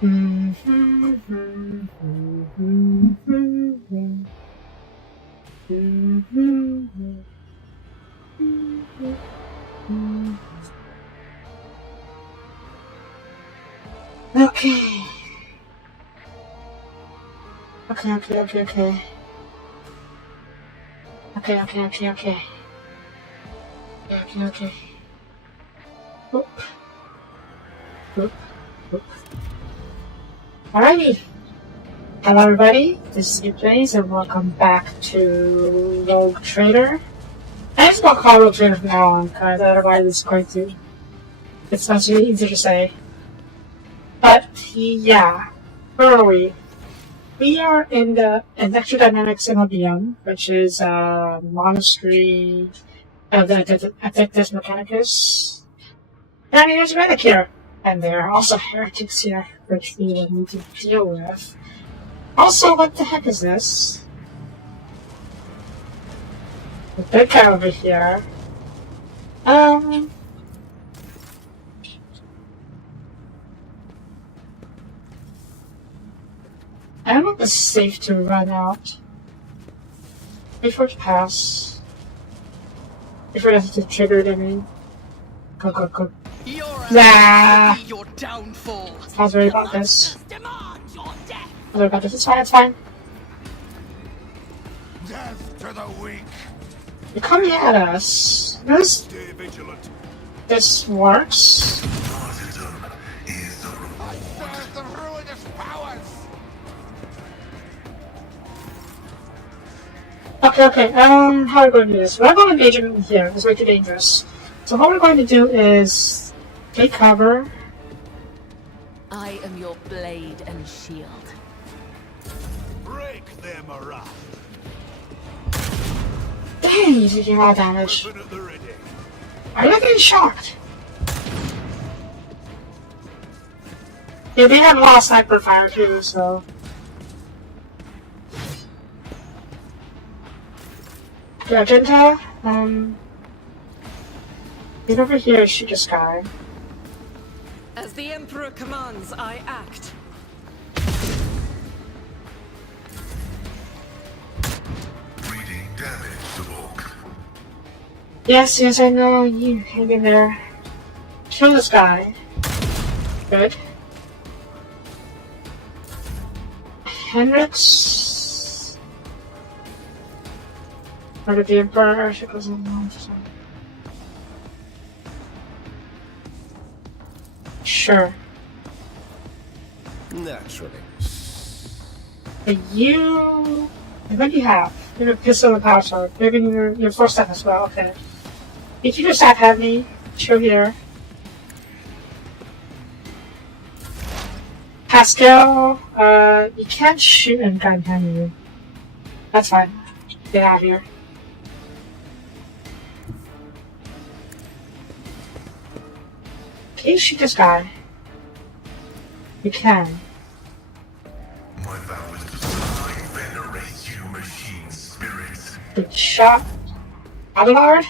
Okay. Okay. Okay. Oop. Alrighty. Hello everybody, this is Plays and welcome back to Rogue Trader. I just want to call Rogue Trader from now on because otherwise it's going to... It's not really easy to say. But yeah, where are we? We are in the Electrodynamics Immobilium, which is a monastery of the Adeptus Mechanicus. And there's Medic here. And there are also heretics here, which we will need to deal with. Also, what the heck is this? The big guy over here. I don't know if it's safe to run out. Before it pass. Before it has to trigger it, I mean. Go. Nah! I was worried about this. It's fine. Death to the weak. You're coming at us. This works. I serve the ruinous powers. Okay. How are we going to do this? We're not going to engage him here. It's way too dangerous. So what we're going to do is take cover. I am your blade and shield. Break their morale. Dang, he's taking a lot of damage. Are you not getting shocked? Yeah, they have a lot of sniper fire too, so... Yeah, Genta, get over here and shoot this guy. As the Emperor commands, I act. Reading damage evoked. Yes, I know, you hang in there. Kill this guy. Good. Hendrix. Part of the Emperor, she goes on. Sure. Naturally. But you... What do you have? You have a pistol and a power sword. Maybe your force step as well, okay. If you just attack heavy, chill here. Pascal, you can't shoot and gun, can you? That's fine. Get out of here. Can you shoot this guy? You can. My vow is to I venerate you, machine spirits. Good shot. Abelard?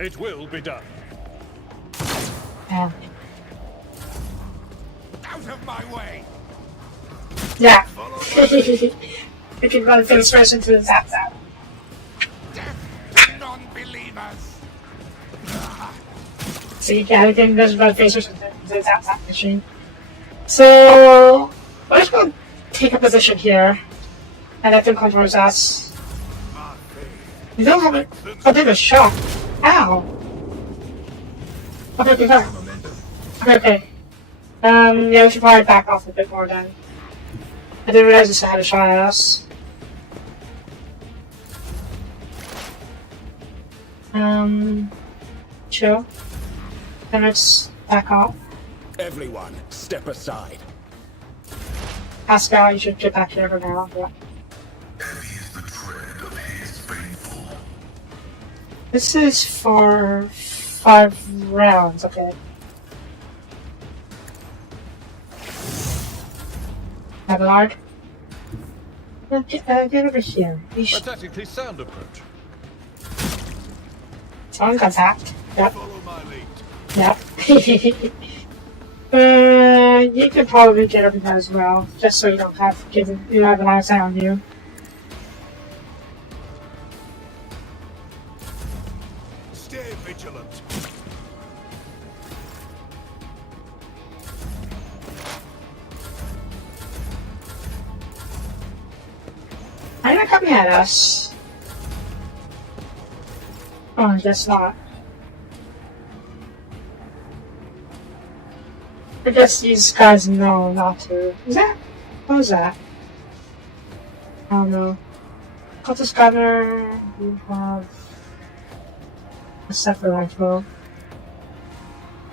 It will be done. Yeah. Out of my way. Yeah. You can run face first into the zap. Death to non-believers. So you can just run face first into the zap machine. So we're just gonna take a position here and let them come towards us. You don't have a bit of a shock. Ow! Okay. Yeah, we should probably back off a bit more then. I didn't realize this had a shot at us. Chill. Then let's back off. Everyone, step aside. Pascal, you should get back here for now. Yeah. Heavy is the tread of his faithful. This is for 5 rounds, okay. Abelard. Get over here. A tactically sound approach. Someone's attacked. Yep. Follow my lead. Yeah. You could probably get over that as well, just so you don't have you have an eye on you. Stay vigilant. Are they coming at us? Oh, I guess not. I guess these guys know not to. Is that? What was that? I don't know. Cultist gunner. You have a separate rifle.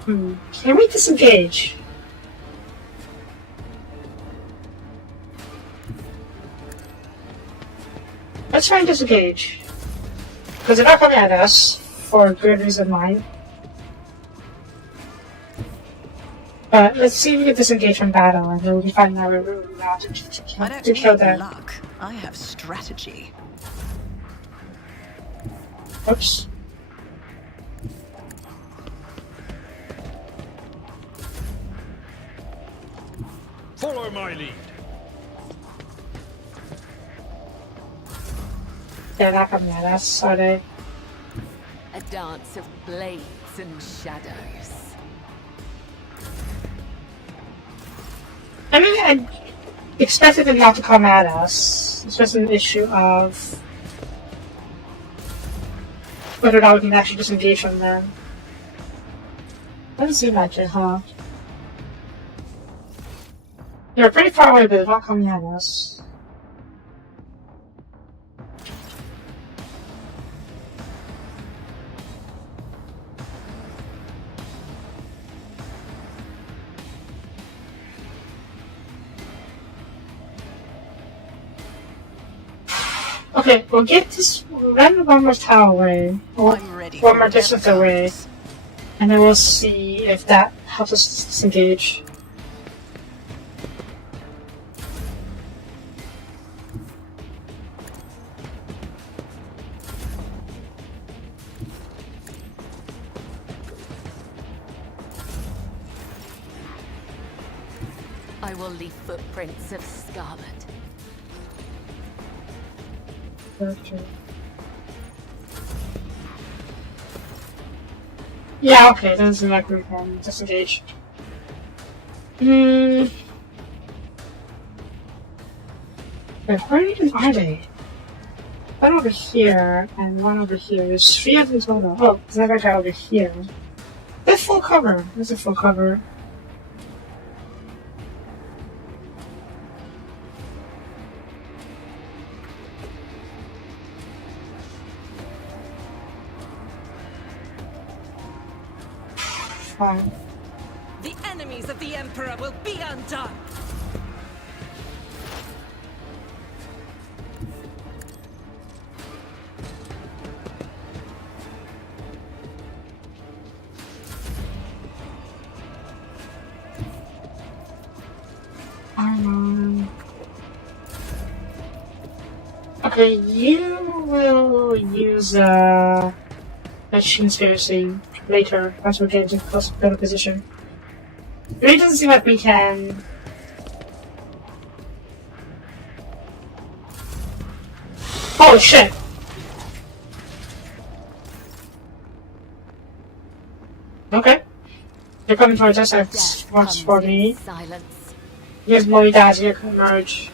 Can we disengage? Let's try and disengage. Because they're not coming at us for a good reason of mine. But let's see if we can disengage from battle and then we'll be finding our route now to kill them. Luck. I have strategy. Oops. Follow my lead. They're not coming at us, are they? A dance of blades and shadows. I mean, I expected them not to come at us. It's just an issue of whether or not we can actually disengage from them. Doesn't seem like it, huh? They're pretty far away, but they're not coming at us. Okay, we'll get this run one more tower away, or I'm ready one for more whatever distance away, comes. and then we'll see if that helps us disengage. I will leave footprints of scarlet. Okay. Yeah, okay, then it's like we can disengage. Wait, where even are they? One over here, and one over here. There's 3 of them total. Oh, there's another guy over here. They're full cover. There's a full cover. Fine. The enemies of the Emperor will be undone! Okay, you will use machine conspiracy later once we get into a better position. It really doesn't seem like we can. Holy shit! Okay. They're coming towards us at Death once comes for in me. silence. Here's more guys here can emerge.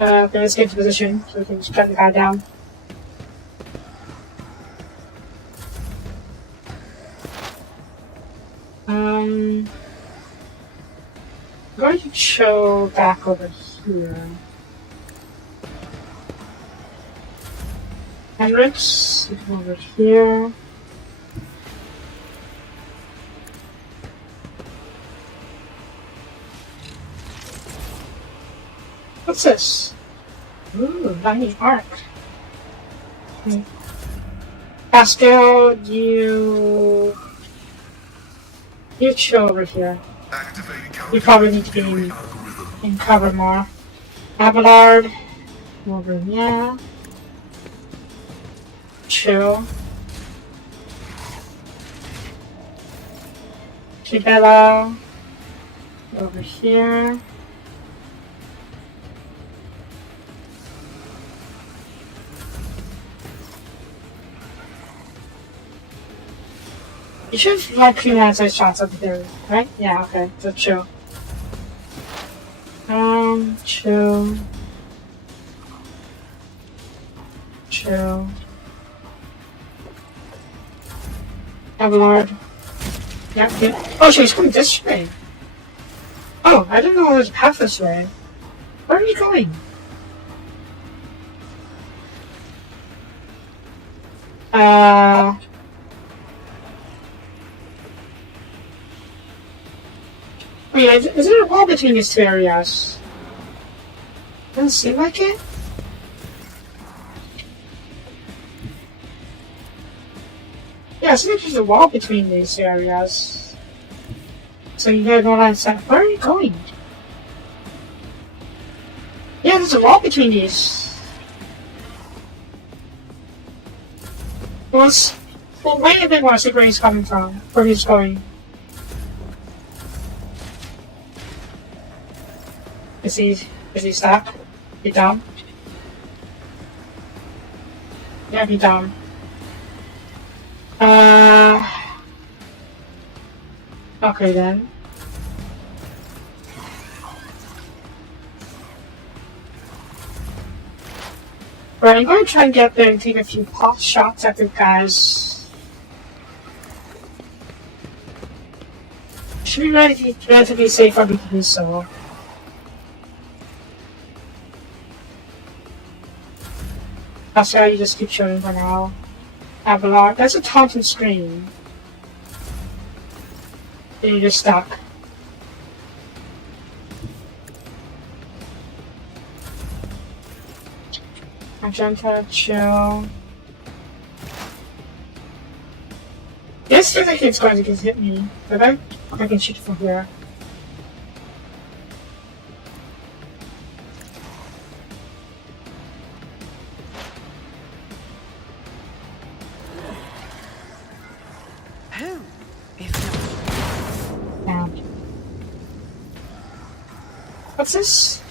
Okay, let's get into position so we can just cut the guy down. I'm going to chill back over here. Hendrix, you come over here. What's this? Ooh, Lightning Arc. Okay. Pascal, you chill over here. You probably need to be in cover more. Abelard, over here. Chill. Bella. Over here. You should like clean outside shots up there, right? Yeah, okay, so chill. Chill. Chill. Lord. Yeah. Oh, she's going this way. Oh, I didn't know there was a path this way. Where are you going? Wait, is there a wall between these two areas? Doesn't seem like it. Yeah, it seems like there's a wall between these areas. So you gotta go on side. Where are you going? Yeah, there's a wall between these. Well, wait a bit more, see where he's coming from. Where he's going. Is he stuck? He down? Yeah, he down. Okay then. Right, I'm going to try and get there and take a few pot shots at the guys. Should be relatively safe for me to do so. That's why you just keep showing for now. Abelard, that's a taunting screen. And you're just stuck. Magenta, chill. Yes, I think it's going to hit me, but I can shoot from here. Who? If not... Down. What's this?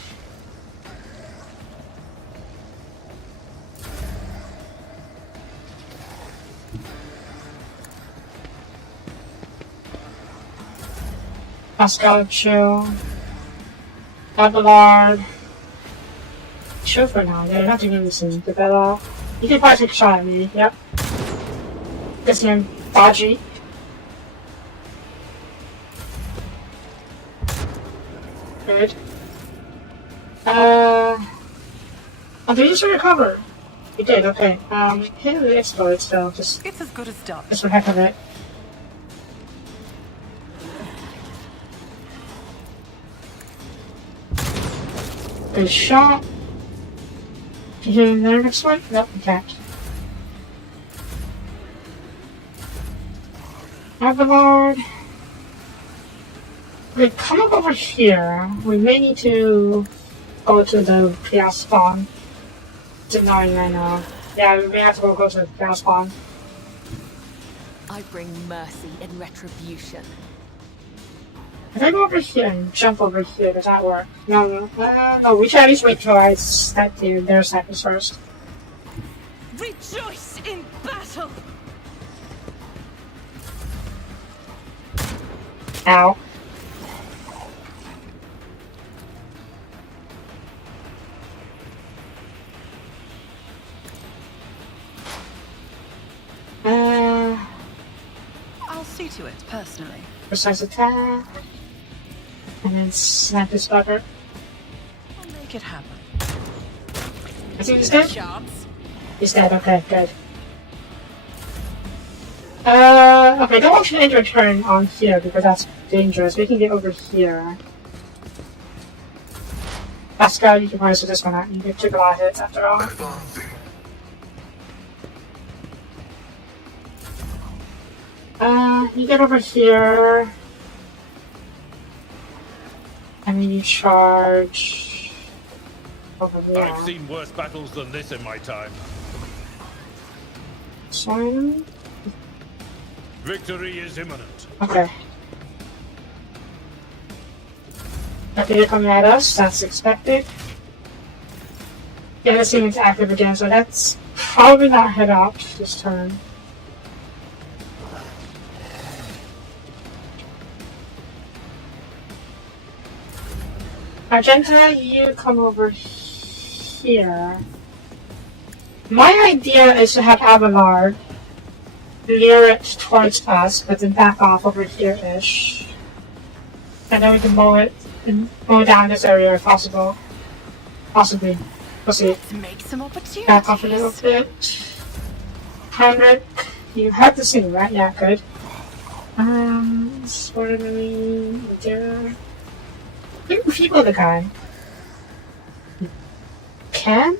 Pascal, chill. Abelard. Chill for now. They're not doing anything. Bella. You can probably take a shot at me. Yep. This name, Dodgy. Good. Oh, did you just recover? You did, okay. Hit the explode still, just It's as good as done. for heck of it. Good shot. Can you hit the next one? Nope, you can't. Abelard. Okay, come up over here. We may need to go to the chaos spawn. Denying, I know. Yeah, we may have to go to the chaos spawn. I bring mercy and retribution. If I go over here and jump over here, does that work? No, no, we should at least wait till I set their seconds first. Rejoice in battle! Ow. I'll see to it, personally. Precise attack. And then snipe this bugger. I'll make it happen. I think he's dead? Chance. He's dead, okay, good. Okay, don't want you to end your turn on here because that's dangerous. We can get over here. Pascal, you can probably sit this one out. You took a lot of hits after all. Advancing. You get over here. And then you charge over there. I've seen worse battles than this in my time. Sorry. Victory is imminent. Okay. Okay, they're coming at us. That's expected. Yeah, this thing is active again, so that's probably not head up this turn. Argenta, you come over here. My idea is to have Abelard lure it towards us, but then back off over here-ish. And then we can mow it and mow down this area if possible. Possibly. We'll see. Let's make some opportunities. Back off a little bit. Heinrich, you have the thing, right? Yeah, good. Sporting there. You can feeble the guy. Can?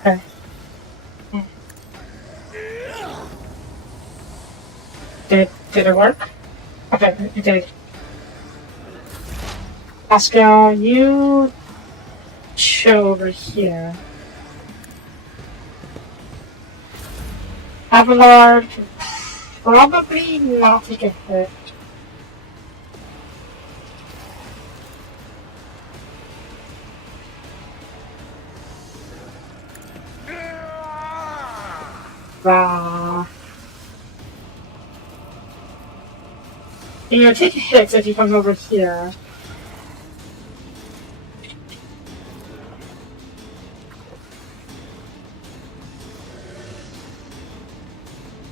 Okay. Did it work? Okay, it did. Pascal, you chill over here. Abelard probably not take a hit. You know, take a hit if he comes over here.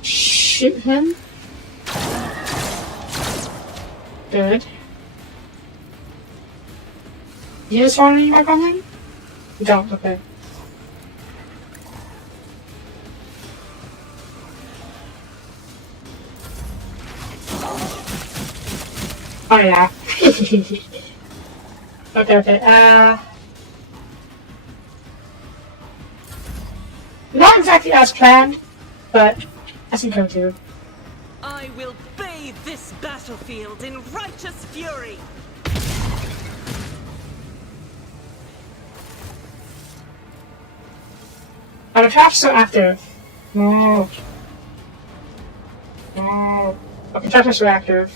Shoot him. Good. You just want any work on him? You don't, okay. Oh yeah. Okay. Not exactly as planned, but as we go to. I will bathe this battlefield in righteous fury. Are the traps still active? No. No. Okay, traps are still active.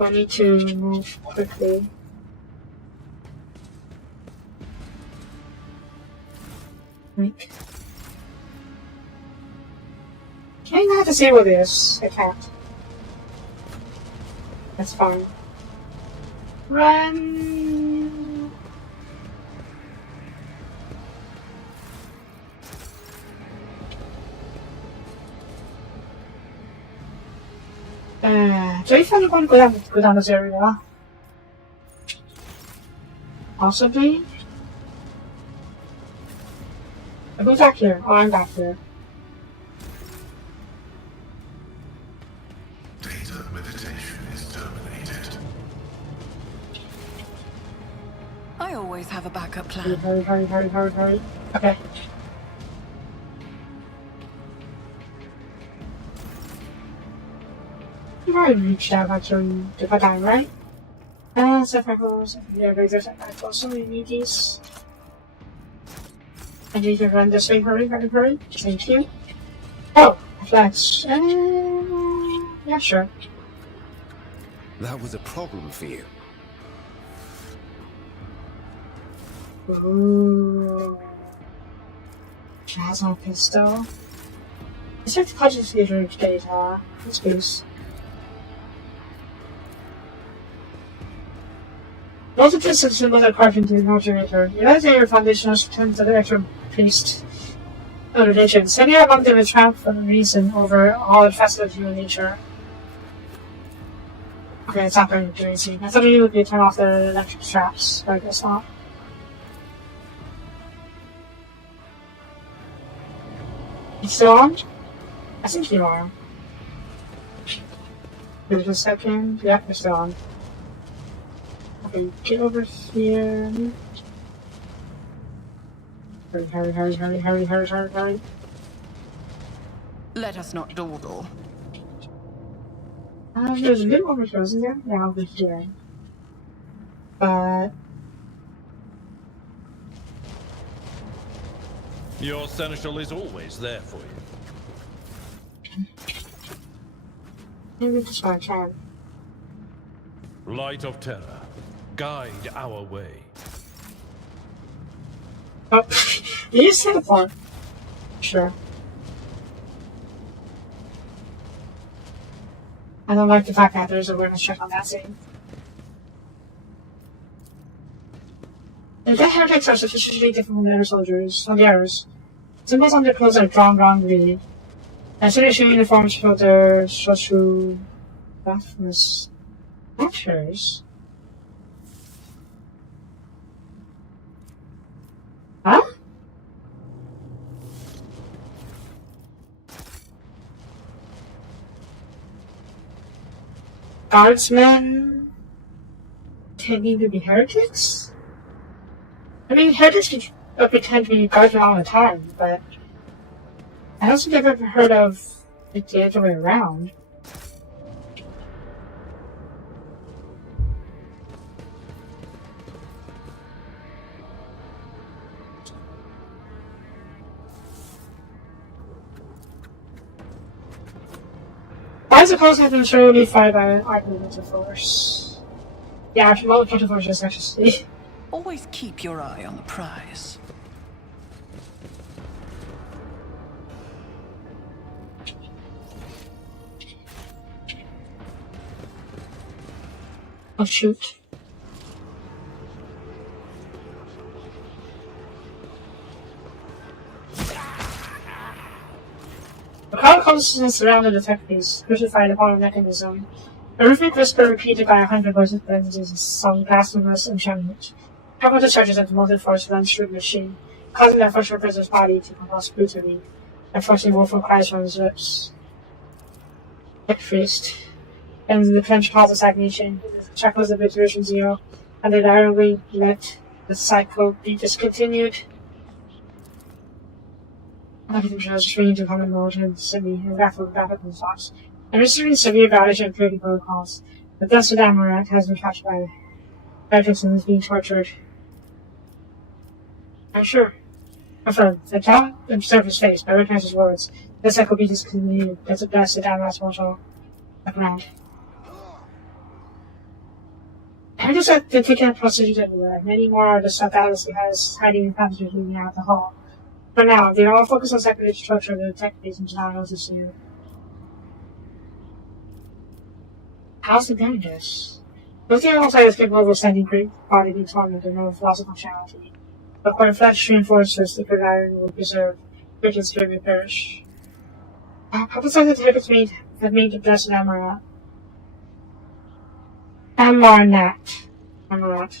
I need to move quickly. Like. Can I not disable this? I can't. That's fine. Run! Do you think I'm going to go down this area? Possibly? Who's back here? Oh, I'm back here. Data meditation is terminated. I always have a backup plan. Hurry. Okay. You've already reached out actually to put down, right? Set cycles. Yeah, razor set cycles. So we need these. I need to run this way. Hurry. Thank you. Oh, flash. Yeah, sure. That was a problem for you. Ooh. Plasma pistol. It's like the conjugator data. Let's boost. Most of this is similar carving to the modulator. Utilizing your foundations turns the director priest motivation. Setting up among them a trap for a reason over all the facets of human nature. Okay, it's not going to do anything. I thought it would be turn off the electric traps, but I guess not. It's still on? I think you are. Give it a second. Yep, you're still on. Okay, get over here. Hurry. Let us not dawdle. There's a bit more frozen there. Yeah, over here. But Your seneschal is always there for you. maybe just want to try and Light of terror, guide our way. Oh, you said it for. Sure. I don't like the fact that there's a awareness check on that scene. The dead heretics are sufficiently different from the other soldiers, from the others. Symbols on their clothes are drawn wrongly. As soon as your uniforms show their social blasphemous actors. Huh? Guardsmen tending to be heretics? I mean, heretics pretend to be guardsmen all the time, but I don't think I've ever heard of it the other way around. I suppose I've been surely fired by an argumentative force. Yeah, actually, argumentative force is actually. Always keep your eye on the prize. Oh, shoot. The crowd comes surrounded the detectives, crucified upon a mechanism. A rhythmic whisper repeated by 100 voices blends into some blasphemous enchantment. Couple of charges of the motive force runs through the machine, causing the unfortunate prisoner's body to convulse brutally, and forcing woeful cries from his lips. Thick priest. And the clenched paws of stagnation, the chuckles of iteration zero, and they directly let the cycle be discontinued. Everything shows strange and common mode and semi and rapid thoughts. And receiving severe validation and purity protocols. The blessed Amaranth has been captured by heretics and is being tortured. I'm sure. Affirm. The jaw observed his face, but recognized his words. The cycle be discontinued. That's the blessed Amaranth marshal. Look around. I just have been taking up prostitutes everywhere. Many more are the stuff Alice has hiding in passages leading out the hall. For now, they are all focused on sacrilegious torture of the detectives and denial of this year. How's the damages? Both the outside is capable of sending great bodily torment and no philosophical charity. But when flesh reinforces, the good iron will preserve, great and spirit will perish. Publicize that the hypocrites have made the blessed Amaranth. Amaranth.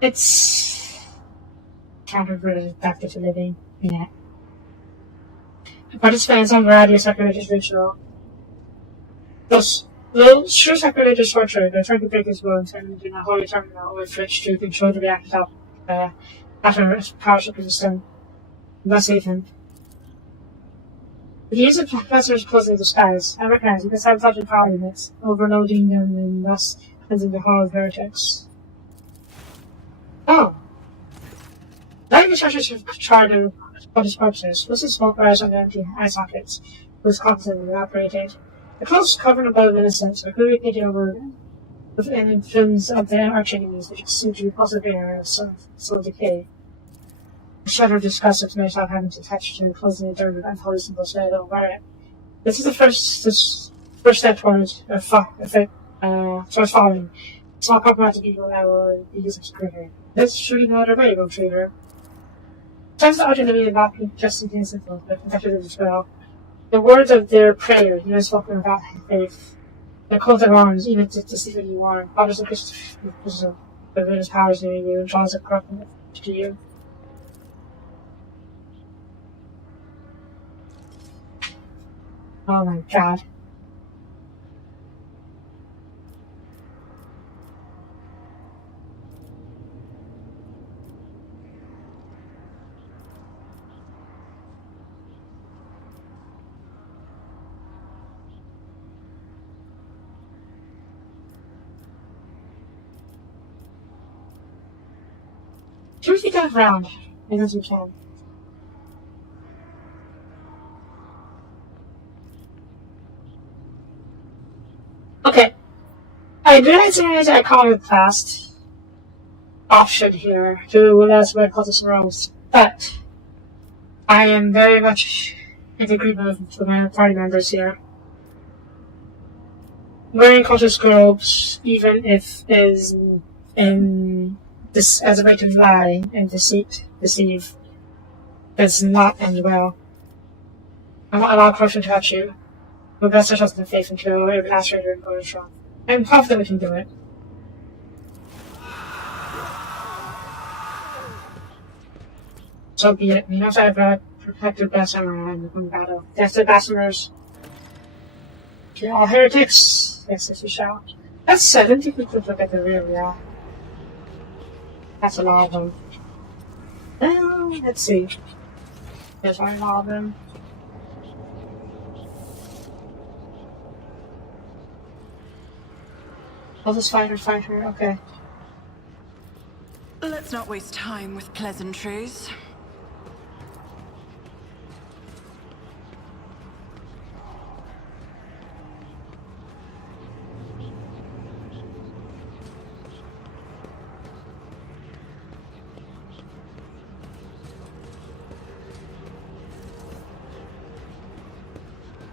It's counterproductive to living. Yeah. The participants on variety of sacrilegious ritual. Thus, though true sacrilegious torture, they're trying to break his will and turn him into a holy terminal with which to control the reactors after his power system. Thus save him. But he is a professor's closely disguised. I recognize he can sabotage the power units, overloading them and thus cleansing the hall of heretics. Oh. Not even charged of what his purposes. This is smoke rise on the empty eye sockets, whose constantly evaporated. The clothes covered above innocence are clearly painted over with images of their arch enemies, which seem to repulsive air of slow decay. A shudder of disgust at myself having to touch to closing the dirt with unholy symbols that I don't wear it. This is the first step towards following. Small compromise of people that will be used as greater. This should be not a way, Rogue Trader. Times the enemy did not be just in simple, but competitive as well. The words of their prayer, you know, spoken about faith. Their coat of arms, even to secretly warn, others of the religious powers near you, and draws of corruption to you. Oh my god. Should we get around as we can? Okay. I realized I call it fast option here to realize where cultist roams, but I am very much in agreement with my party members here. Wearing cultist robes, even if is in this as a way to lie and deceive, does not end well. I won't allow corruption to touch you. We'll best ourselves in faith until every aspirator and going strong. I'm confident we can do it. So be it. We know I've got protected Bessemer in battle. Death to Bessemers. Kill all heretics. Yes, yes, we shall. That's said, I didn't think we could look at the rear, yeah. That's a lot of them. Well, let's see. There's only a lot of them. I'll just fight her, okay. Let's not waste time with pleasantries.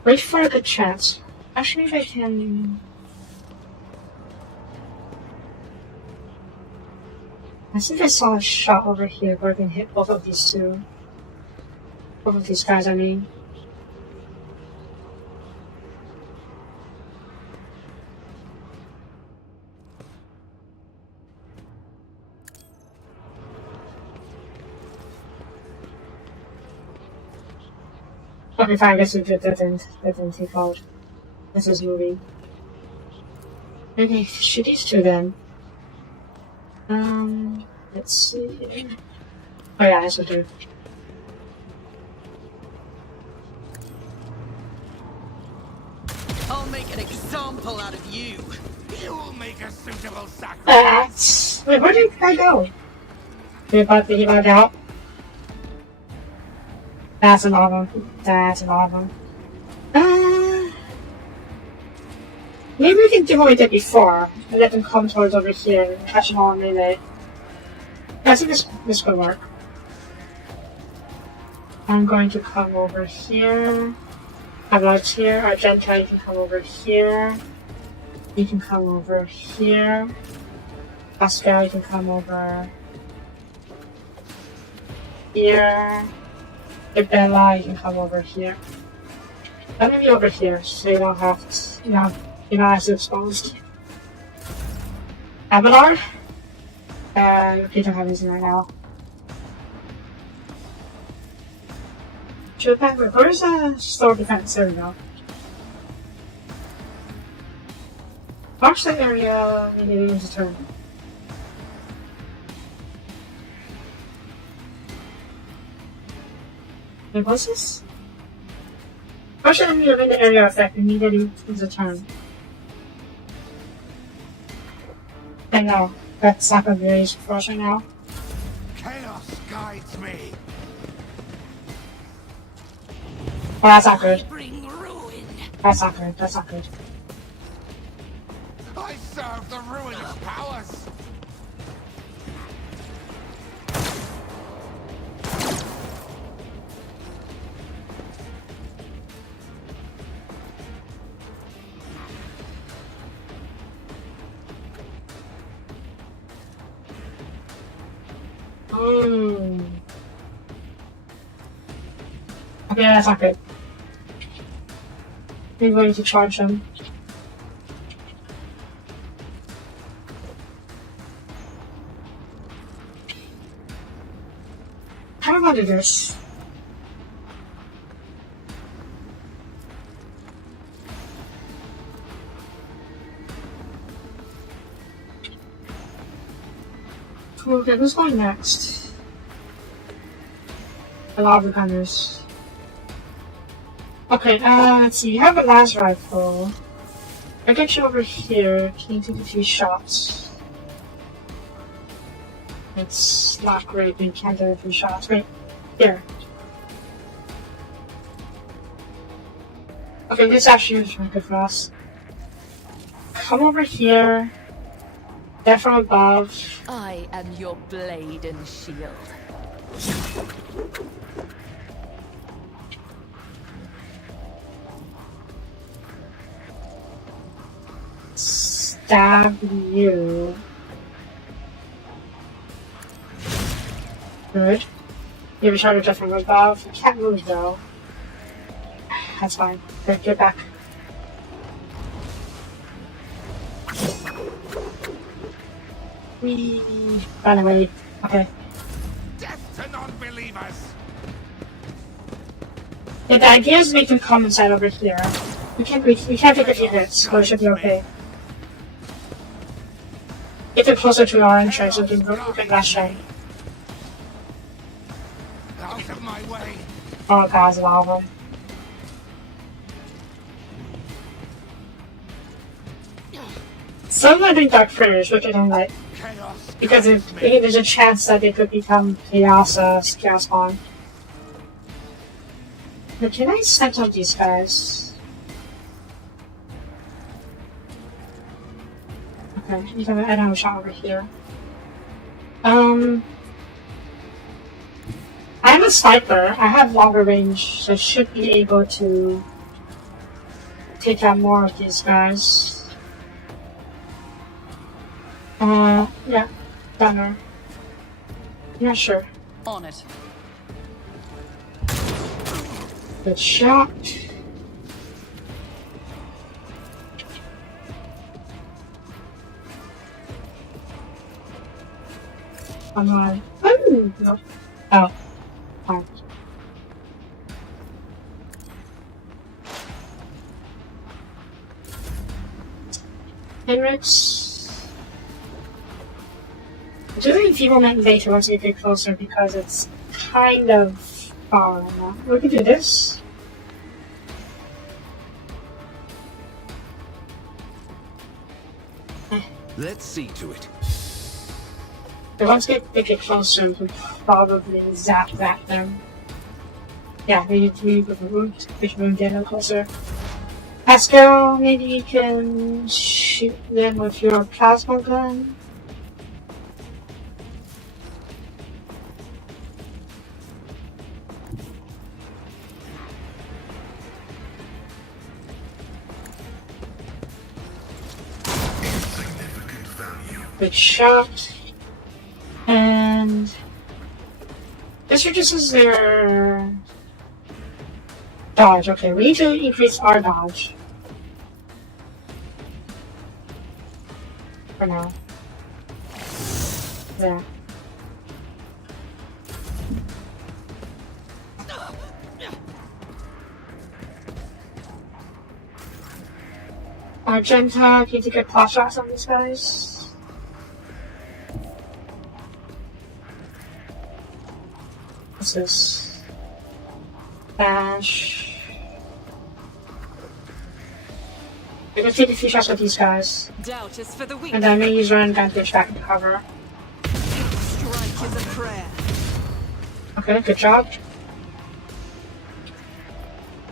Wait for a good chance. Actually, if I can... I think I saw a shot over here where I can hit both of these two. Both of these guys, I mean. Okay, fine, I guess that didn't take out. This is moving. Okay, shoot these two then. Let's see. Oh yeah, this will do. I'll make an example out of you. You will make a suitable sacrifice. Wait, where did I go? Did he bug out? That's a lot of them. That's a lot of them. Maybe we can do what we did before and let them come towards over here and catch them all in melee. I think this could work. I'm going to come over here. Avalanche here. Argenta, you can come over here. You can come over here. Pascal, you can come over here. Bella, you can come over here. I'm gonna be over here, so you don't have to, you're not as exposed. Abelard? You don't have anything right now. Should I where's the store defense? There we go. Watch that area, maybe use a turn. Wait, what's this? Watch that area in the area effect, immediately use a turn. I know, that's not gonna be very useful for us right now. Chaos guides me. Oh, that's not good. Bring ruin. That's not good, that's not good. I serve the ruinous powers. Okay, that's not good. We're going to charge them. How about this? Okay, who's going next? A lot of the gunners. Okay, let's see. You have a las rifle. I'll get you over here. Can you take a few shots? It's not great, we can't do a few shots. Wait, here. Okay, this actually is really good for us. come over here. There from above. I am your blade and shield. Stab you. Good. You have a charge from above. You can't move though. That's fine. Good, get back. Whee! Run away. Okay. Death to non-believers! Yeah, the idea is we can come inside over here. We can't take a few hits, so it should be okay. Get it closer to our entrance so we can rush in. Out of my way! Oh god, it's lava. Some are doing dark prayers, which I don't like. Chaos! Because there's a chance that they could become chaos spawn. But can I set up these guys? Okay, I don't have a shot over here. I'm a sniper. I have longer range, so I should be able to take out more of these guys. Yeah, gunner. Yeah, sure. On it. Good shot. Come on. Oh, no. Oh. Fine. Henrix. Doing enfeeblement later once we get closer because it's kind of far enough. We can do this. Let's see to it. But once they get closer, we can probably zap them. Yeah, we should get them closer. Pascal, maybe you can shoot them with your plasma gun. Good shot. And this reduces their dodge. Okay, we need to increase our dodge. For now. There. Argenta, need to get claw shots on these guys. What's this? Bash. We're gonna take a few shots with these guys. Doubt is for the weak. And then maybe use run advantage back into cover. Strike is a prayer. Okay, good job.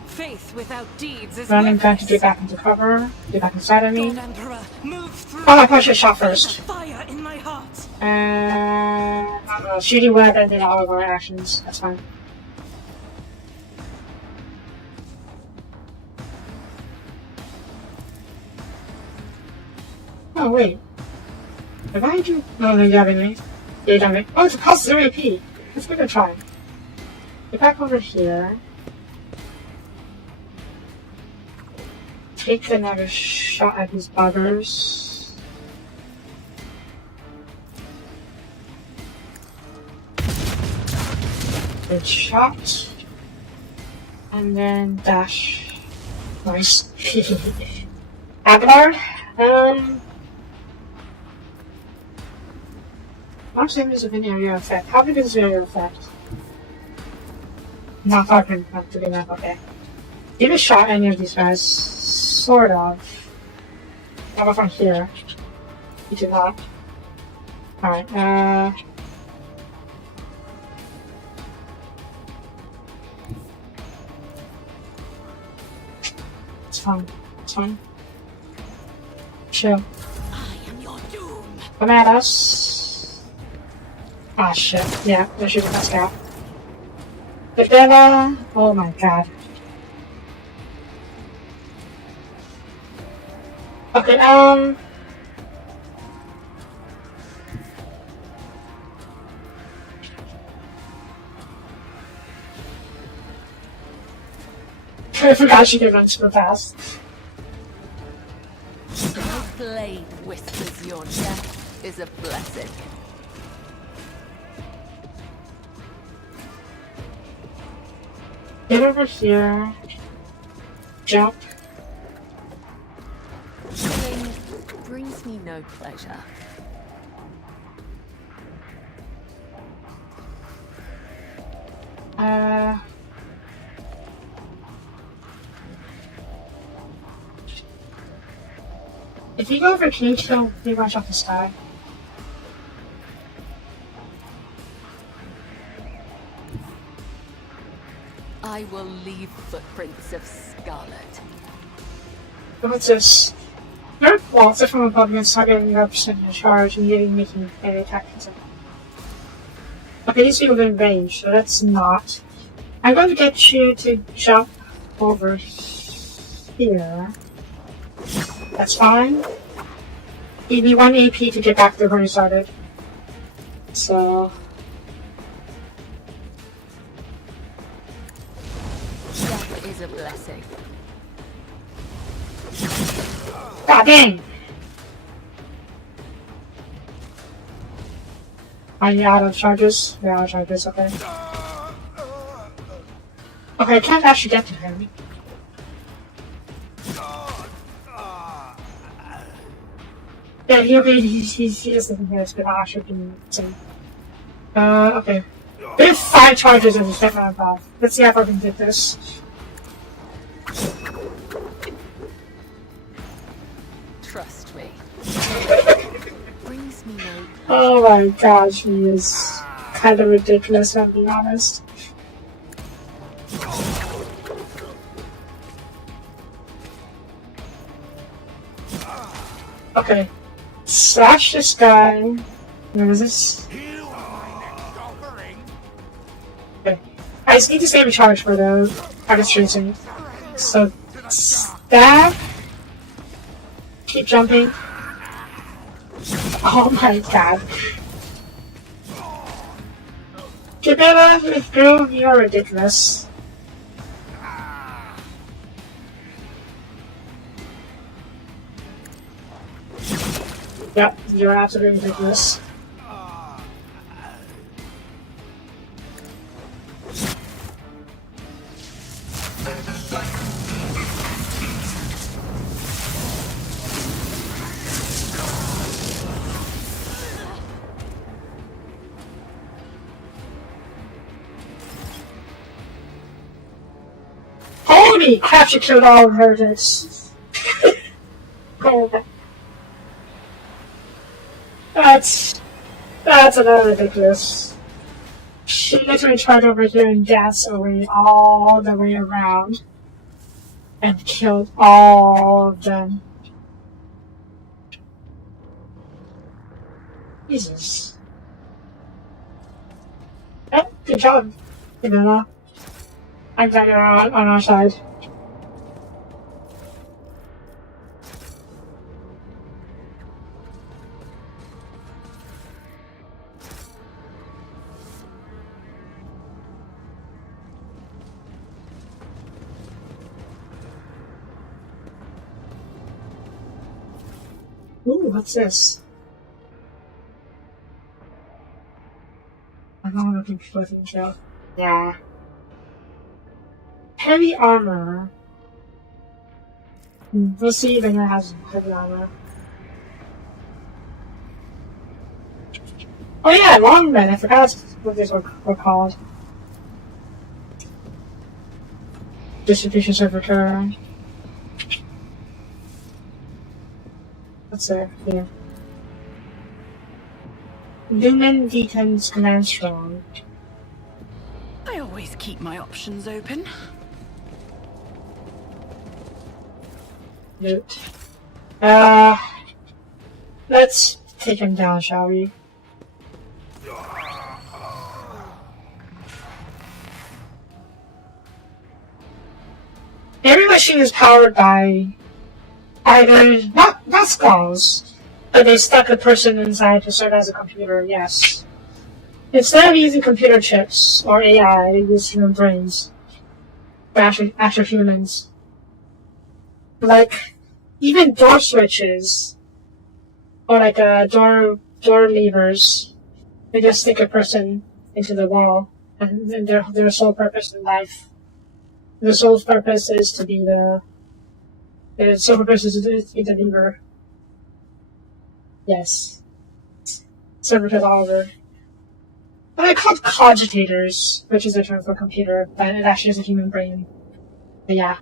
Faith without deeds is Run worthless. advantage, get back into cover. Get back inside of me. Dawn Emperor, move through. Oh, I probably should have shot first. Fire in my heart. I don't know, shooting web and then all of our actions. That's fine. Oh, wait. Did I do? No, they got me. They done it. Oh, it's a cost 0 AP. Let's give it a try. Get back over here. Take another shot at these buggers. Good shot. And then dash. Nice. Avatar. Not same as an area effect. How big is the area effect? Not talking about to be enough, okay. Give a shot at any of these guys. Sort of. How about from here? You do not. Alright, it's fine. It's fine. chill. I am your doom. Come at us. Ah, shit. Yeah, they're shooting that scout. But then, oh my god. Okay, I forgot she could run super fast. My blade whispers your death is a blessing. Get over here. Jump. Killing brings me no pleasure. If you go over here, kill pretty much off the sky. I will leave footprints of scarlet. What's this? Your walls are from above against targeting your percent of charge and getting making an attack. Okay, these people are in range, so that's not. I'm going to get you to jump over here. That's fine. You need 1 AP to get back to where you started. So. Death is a blessing. God dang! Are you out of charges? You're out of charges, okay. Okay, I can't actually get to him. Yeah, he doesn't hear us, but I should be insane. Okay. There's 5 charges in the second round. Let's see if I can get this. Trust me. Brings me no. Oh my gosh, he is kind of ridiculous, I'm being honest. Okay. Slash this guy. Where is this? Okay. I just need to save a charge for the target tracing. So, stab. Keep jumping. Oh my god. Cabela, withdrew, you're ridiculous. Yep, you're absolutely ridiculous. Holy crap, she killed all of her heretics. Oh. That's another ridiculous. She literally tried over here and danced away all the way around and killed all of them. Jesus. Oh, good job, Ivana. I'm glad you're on our side. Ooh, what's this? I don't want to keep flipping show. Yeah. Heavy armor. We'll see if anyone has heavy armor. Oh yeah, longmen. I forgot what these were called. Distribution server return. What's there? Here. Lumen D10's command strong. I always keep my options open. Loot. Let's take him down, shall we? Every machine is powered by either not skulls, but they stuck a person inside to serve as a computer, yes. Instead of using computer chips or AI, they use human brains. For actual humans. Like, even door switches, or like door levers, they just stick a person into the wall, and their sole purpose in life. The sole purpose is to be the lever. Yes. Server to Oliver. But they're called cogitators, which is a term for computer, but it actually is a human brain. But yeah.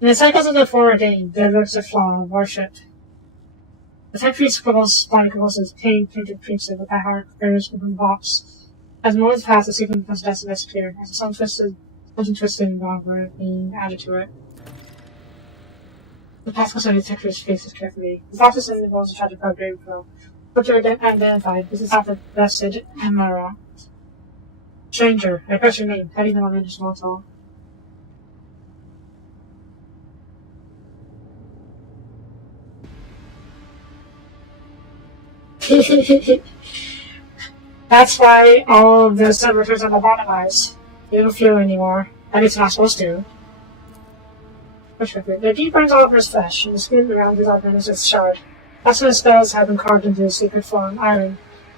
In the cycles of the foreordained, there lurks a flaw of worship. The factory scribbles, body composes, painted prints of the by heart, various from the box. As moments pass, the sequence becomes less and less clear, as some twisted and wrong word being added to it. The past concerning the detective's faces carefully. His office and the walls tried to probe Grave Pro. But to identified, this is not the vested Amara. Stranger, I press your name, heading them on into small talk. That's why all of the servitors are lobotomized. They don't feel anymore. At least they're not supposed to. Their deep burns all over his flesh, and the skin around his abdomen is shard. That's when the spells have been carved into his secret form, iron,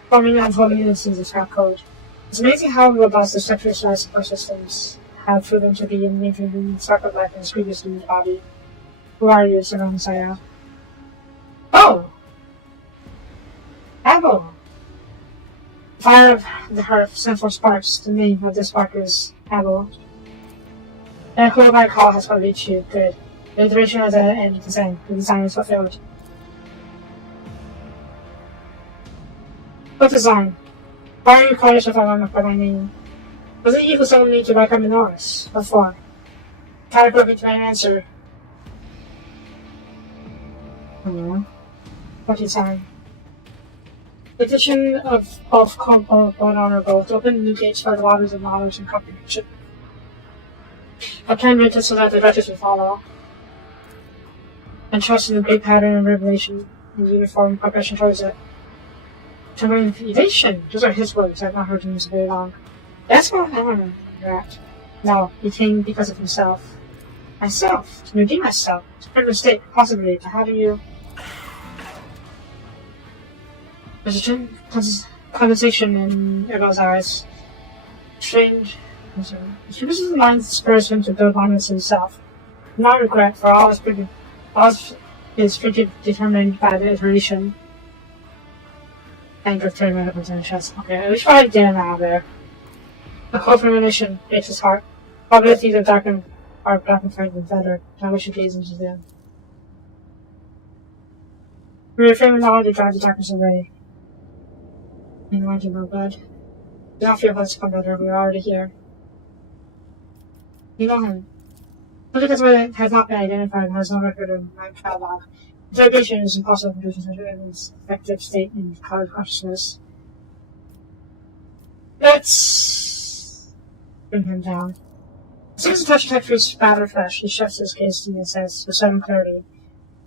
forming and unfolding indices of scrap code. It's amazing how robust the structured support systems have proven to be in maintaining the spark of life in his previous human body. Who are you, Sir Omnissiah? Oh! Abel! Fire of the hearth sent for sparks. The name of this spark is Abel. And who my call has not reached you. Good. The iteration has an end design. The design is fulfilled. What design? Why are you calling yourself out by my name? Was it you who summoned me to Vicam Minoris? What for? Can't put me to my answer. What design? The addition of Compo brought honorable to open new gates for the waters of knowledge and comprehension. I can make it so that the writers will follow. And trust in the great pattern of revelation and uniform progression towards it. Termination. Those are his words. I've not heard him so very long. That's what I want to rat. No, he came because of himself. Myself. To redeem myself. To print a mistake, possibly. To how do you... There's a condensation in Ergo's eyes. Strange. He uses the mind that spurs him to build monuments himself. Not regret, for all is pretty determined by the iteration. Anger turned right up into his chest. Okay, at least I get him out of there. The cold premonition breaks his heart. Probabilities of darkened are black and frightened better. I wish you gaze into them. We reframe knowledge to drive the darkness away. And mind you, no blood. Do not fear what's come better, we are already here. You know him. Because it has not been identified and has no record of my child log. Interrogation is impossible to produce in its effective state in cloud consciousness. Let's bring him down. As soon as the touch detector's batter flesh, he shuts his gaze to me and says, with sudden clarity,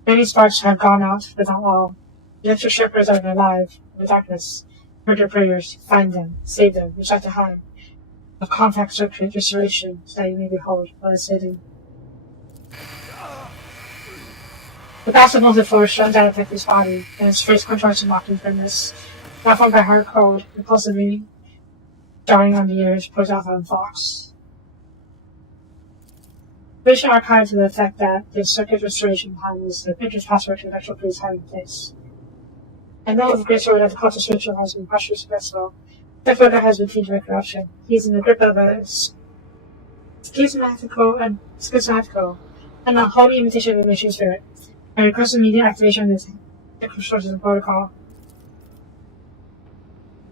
many sparks have gone out, but not all. The extra shepherds are alive in the darkness. Heard your prayers, find them, save them, reach out to harm. Of contact circuit restoration, so that you may behold what is hidden. The massive molten force runs out of Vicky's body, and his face contorts in mocking grimness. Not formed by hard code, impulsively jarring on the ears, pours out on Fox. Vision archived to the effect that the circuit restoration behind is the printer's password to electrical police hiding place. I know of a great story that the culture switcher has been partially successful. The photo has been featured by corruption. He's in the grip of a schismatical and a holy imitation of the machine spirit. I request immediate activation of the resources and protocol.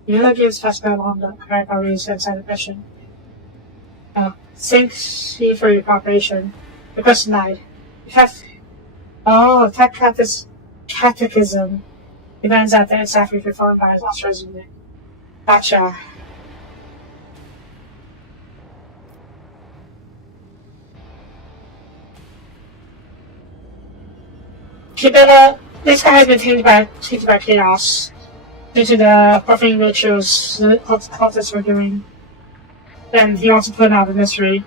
Yula gives Fastbell on the correct raised inside the question. Thanks for your cooperation. Request denied. Tech catechism. Events that the exactly performed by his officers in the Gotcha. Kibilla, this guy has been tainted by chaos due to the profane rituals the cultists were doing. And he also put out the mystery.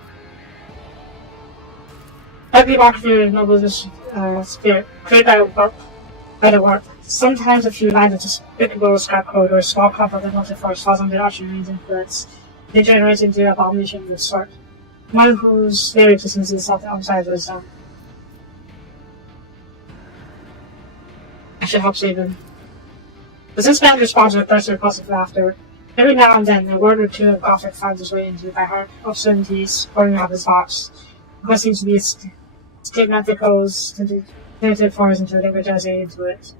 Ugly Mockery noble this spirit, created by the warp. Sometimes a few lines of despicable scrap code or a small crop of the multi-force falls under Archie's influence. They generate into abomination of the sort. One whose very existence is self outside wisdom. I should help save him. But this man responds with bursts of repulsive laughter. Every now and then, a word or two of Gothic finds its way into by heart obscenities pouring out of his box. What seems to be stigmaticals, tentative forms into language as aid into it.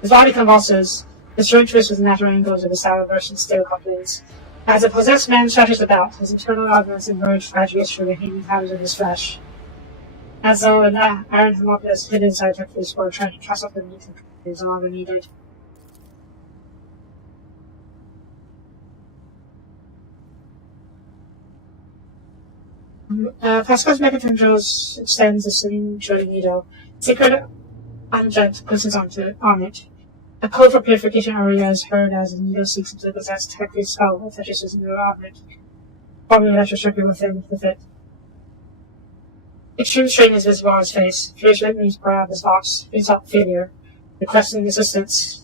His body convulses. His joint twists with natural angles of his sour version still couplings. As the possessed man stretches about, his internal arguments emerge gradually through the hanging powers of his flesh. As though an iron homunculus hid inside her face were trying to cast off the meat and is no longer needed. Pascal's mechanism extends the sling shredding needle. Secret unjet glistens on it. A code for purification area is heard as the needle seeks to possess Hector's spell that touches his new object, forming an electric circuit with it. Extreme strain is visible on his face. Fierce litanies pour out of his box, reads out failure, requesting assistance.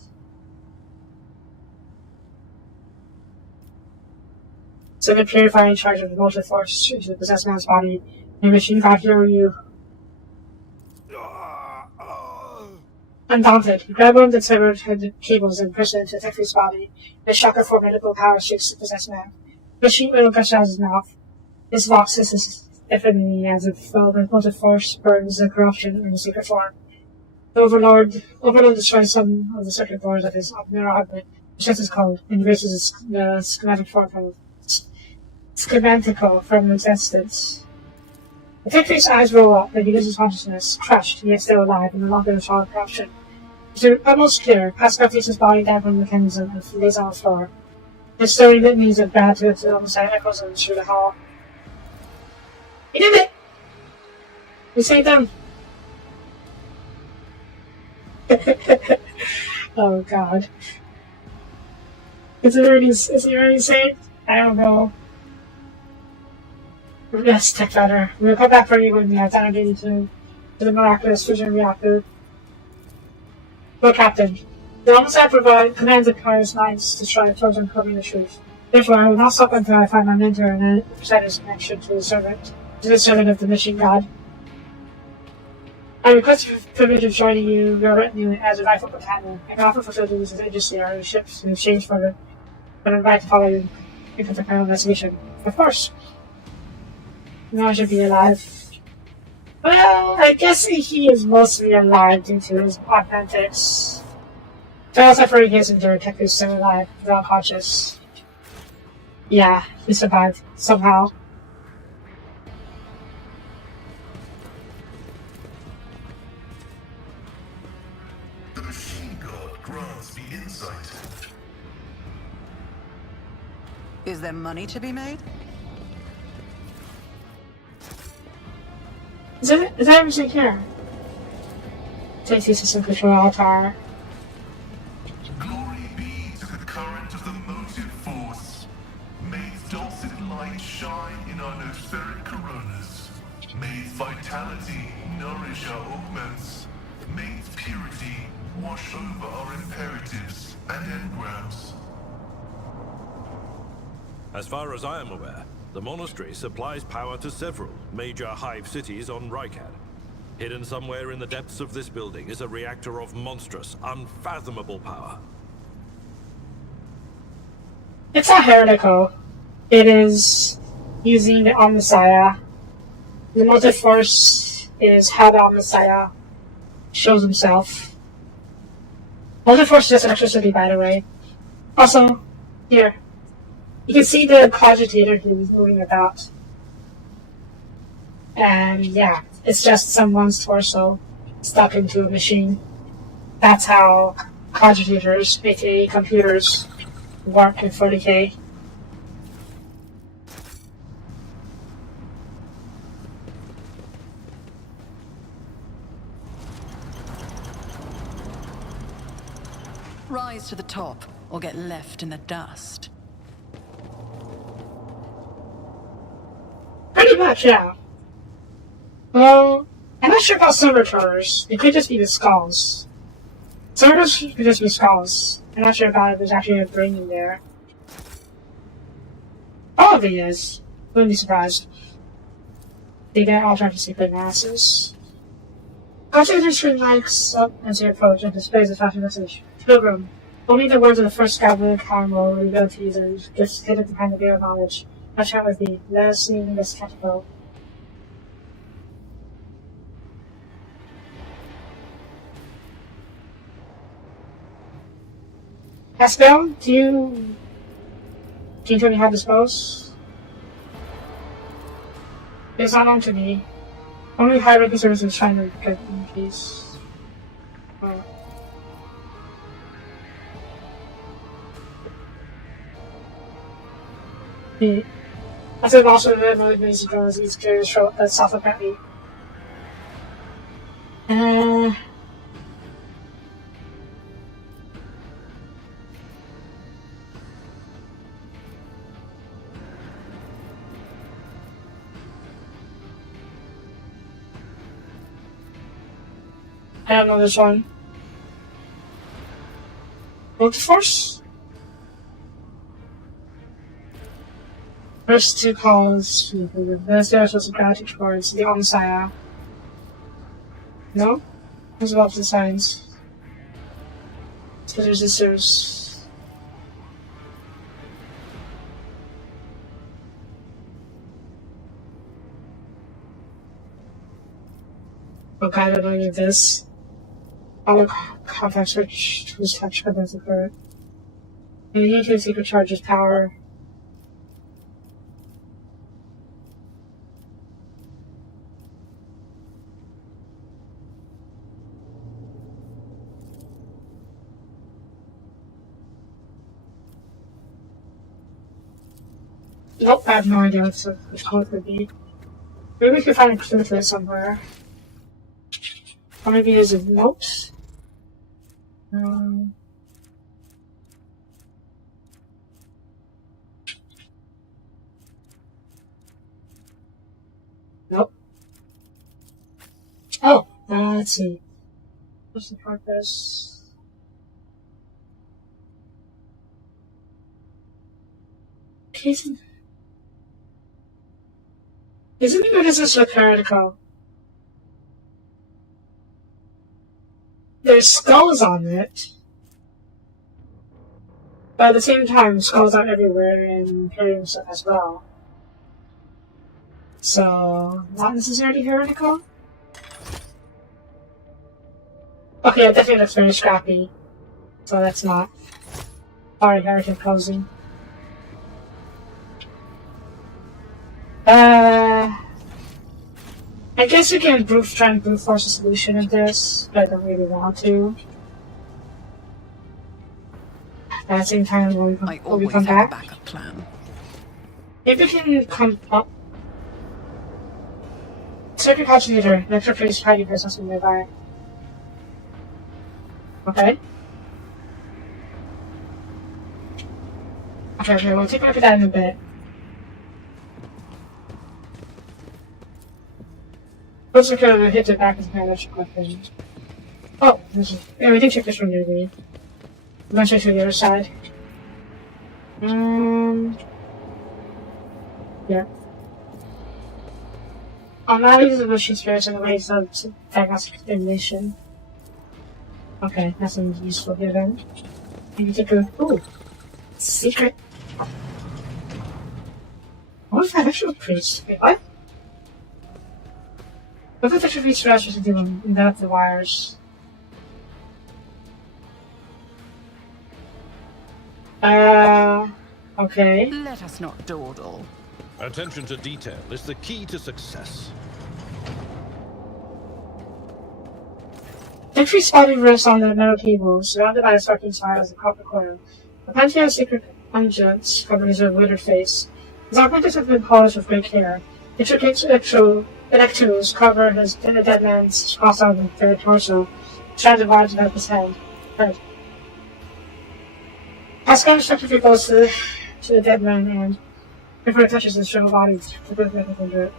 So the purifier in charge of the motive force into the possessed man's body, and machine god hero you. Undaunted, he grabbed one of the severed cables and pushed it into Hector's body. The shock of formidable power shakes the possessed man. Machine oil gushes out of his mouth. His vox is deafening as if the motive force burns the corruption in the secret form. The Overlord destroys some of the circuit boards of his mirror object, shuts his code, and erases the schematical from existence. The Hector's eyes roll up, but he loses consciousness, crushed, yet still alive, and no longer in solid corruption. It's almost clear. Pascal takes his body down from the mechanism and lays on the floor. His stirring litanies of gratitude to Omnissiah echoes through the hall. He did it! We saved him! Oh god. Is he already saved? I don't know. Yes, Tech Better. We'll come back for you when we have detonated to the miraculous fusion reactor. Well, Captain, the Omnissiah commands the Kai's minds to strive towards uncovering the truth. Therefore, I will not stop until I find my mentor and present his connection to the servant of the machine god. I request the privilege of joining your retinue as a rifle companion. I can offer fulfill duties as agency on your ships in exchange for an invite to follow you into the final investigation. Of course. Now I should be alive. Well, I guess he is mostly alive due to his augmentics. Trial suffering he has endured, Tech is still alive, without conscious. Yeah, he survived, somehow. The machine god grants the insight. Is there money to be made? Is that everything here? Takes the system control altar. Glory be to the current of the motive force. May its dulcet light shine in our nospheric coronas. May its vitality nourish our augments. May its purity wash over our imperatives and engrams. As far as I am aware, the monastery supplies power to several major hive cities on Rykad. Hidden somewhere in the depths of this building is a reactor of monstrous, unfathomable power. It's not heretical. It is using the Omnissiah. The motive force is how the Omnissiah shows himself. Motive force is just electricity, by the way. Also, here. You can see the cogitator who's moving about. And yeah, it's just someone's torso. stuck into a machine. That's how cogitators, aka computers, work in 40k. Rise to the top, or get left in the dust. Pretty much, yeah. Well, I'm not sure about silver charters. It could just be the skulls. Silver could just be skulls. I'm not sure about if there's actually a brain in there. Probably is. Wouldn't be surprised. They get all types of secret masses. Contact the screen lights up as you approach and displays a flashing message. Pilgrim, only the words of the first scabbard harm will reveal to users. Just hidden behind the veil of knowledge. Watch out with me. Let us see in this catapult. Asbel, do you tell me how to dispose? It's not known to me. Only high-ranking services trying to get in peace. Oh. I said also that another basic draws these carriers show that south apparently. I don't know this one. Workforce? First two calls, the stairs was gratitude towards the Omnissiah. No? Who's about the signs? So there's sisters. What kind of knowing this? All the contacts which was touched by the bird. And he can secret charges power. Nope, I have no idea which code would be. Maybe we can find a clue to it somewhere. Or maybe there's a note? Nope. Oh, let's see. What's the purpose? Isn't it good as this look heretical? There's skulls on it. But at the same time, skulls are everywhere in Imperium stuff as well. So, not necessarily heretical? Okay, it definitely looks very scrappy. So that's not already heretic posing. I guess we can try and brute force a solution of this, but I don't really want to. At the same time, when we come back, backup plan. Maybe we can come up. Circuit contributor, electric police hiding for something nearby. Okay. Okay, we'll take a look at that in a bit. Let's look at hit the back of the electric weapon. Oh, yeah, we did check this one near me. I'm gonna check to the other side. Yeah. Oh, now these are the machine spirits and the ways of diagnostic examination. Okay, that's a useful given. Maybe take a secret. What if that actual priest? Wait, what? What if the actual priest rushes to do without the wires? Okay. Let us not dawdle. Attention to detail is the key to success. Entry's body rests on the metal table, surrounded by a sparkling spiral of copper coil. A pantheon of secret unguents covers her withered face. His augmenters have been polished with great care. Intricate electrodes cover the dead man's cross-arm and third torso, strands of wires about his head. Pascal instructively goes to the dead man and, before it touches his shriveled body, to put it under it.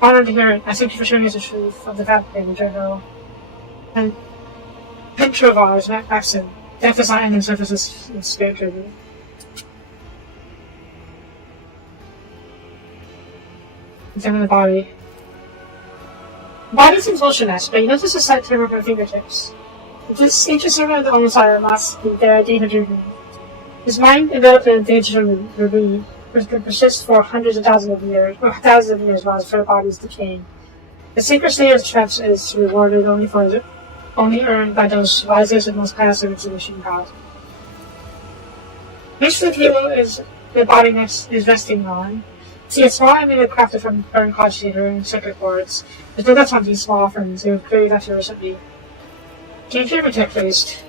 Honored to hear it, I thank you for showing us the truth of the fabric and general. And Pentrovars, not accent. Death does not end in surfaces in spirit driven. Examine the body. The body seems motionless, but you notice a slight tremor of her fingertips. This ancient servant of the Omnissiah must be there data driven. His mind enveloped in a data-driven ravine, which can persist for hundreds of thousands of years, while his frail body is decaying. The secret state of trance is rewarded only earned by those wisest and most pious servants of the machine god. Next to the table is the body is resting on. See, a small emulator crafted from burn concentrator and circuit boards. There's no doubt something small from they were created after recently. Can you hear me, tech-faced?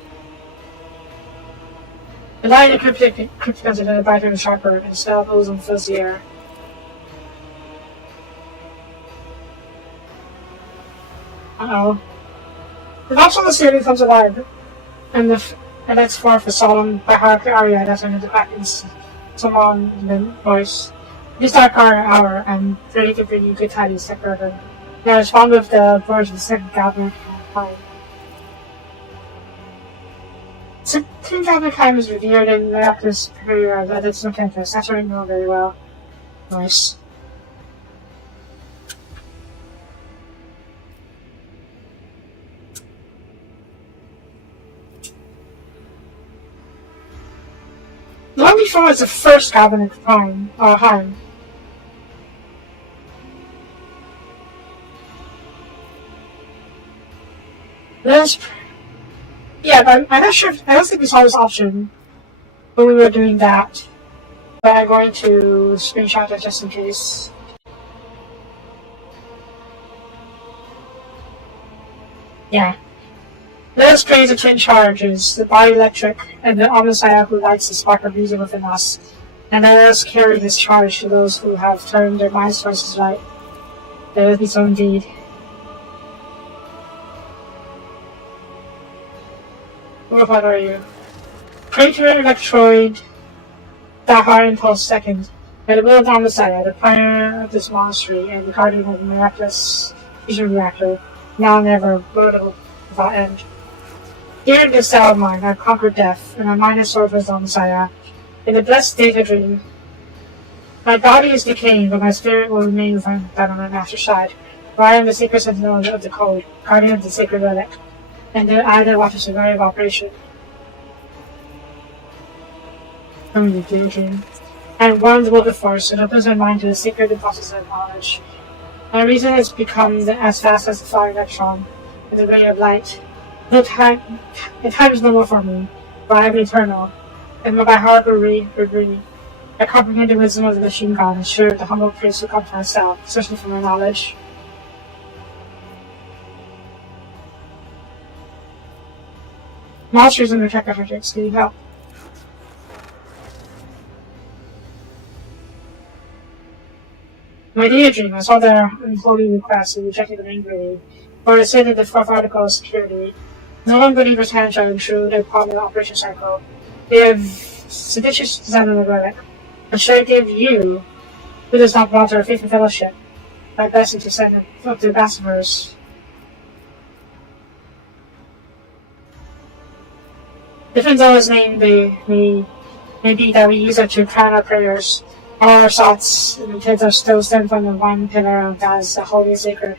The line of cryptic guns are brighter and sharper, and the smell of ozone fills the air. Uh-oh. The box on the ceiling comes alive, and that's forth a solemn WH40k aria that's under the Kraken's someone voice. This dark hour, I'm ready to bring you good tidings, Tech Reverend. Now respond with the words of the second gathering time. Second gathering time is revered in the actor's career that it's no campus. That's what I know very well. Nice. The one before was the first gathering time, harm. Yeah, but I'm not sure. I don't think we saw this option when we were doing that. But I'm going to screenshot it just in case. Yeah. Let us praise the twin charges, the body electric, and the Omnissiah who lights the spark of reason within us. And let us carry this charge to those who have turned their minds towards his light. Let it be so indeed. What are you? Praetor Electroid Dahar Impulse II, by the will of Omnissiah, the pioneer of this monastery and the guardian of the miraculous fusion reactor, now and ever, loadable without end. Here in this cell of mine, I've conquered death, and my mind is soared with Omnissiah. In the blessed data dream, my body is decaying, but my spirit will remain with that on my master's side, for I am the secret sentinel of the code, guardian of the sacred relic, and the eye that watches the very operation. I'm in the daydream. I am one with the force, and opens my mind to the secret impulses of knowledge. My reason has become as fast as the flying electron, in the ray of light. Time is no more for me, but I am eternal, and my heart will read. I comprehend the wisdom of the machine god, and sure the humble praise will come to myself, especially from my knowledge. Monsters in the tech efforts need help. My daydream, I saw their unholy request and rejected them angrily, for it said in the fourth article of security. No non-believers hand shall intrude their prominent operation cycle. They have seditious design on the relic, and should I give you, who does not belong to our faith and fellowship, my blessing to send up the ambassadors. Different though his name may be that we use it to crown our prayers. All our thoughts and intents are still stemmed from the one pillar of God's holy and sacred.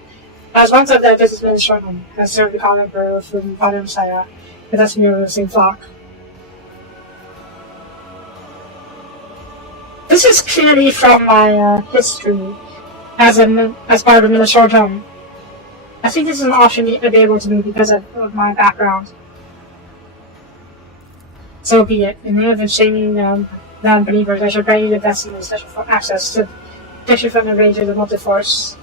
As once of that business been struggling, has served the common emperor from Father Messiah, with us near the same flock. This is clearly from my history as part of the military drum. I think this is an option I'd be able to do because of my background. So be it. In the name of shaming non-believers, I should grant you the blessing and special access to protection from the rage of the multi-force.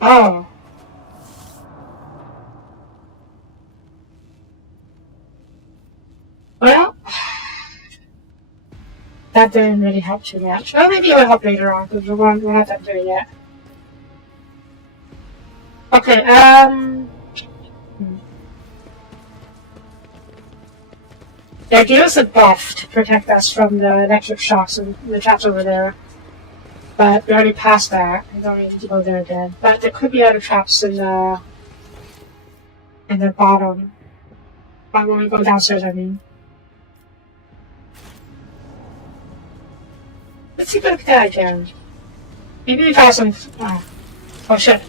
Oh. Well, that didn't really help too much. Well, maybe it will help later on, because we're not done doing it yet. Okay, They gave us a buff to protect us from the electric shocks and the traps over there. But we already passed that. I don't really need to go there again. But there could be other traps in the bottom. But when we go downstairs, I mean. Let's see if that again. Maybe we got some. Oh shit.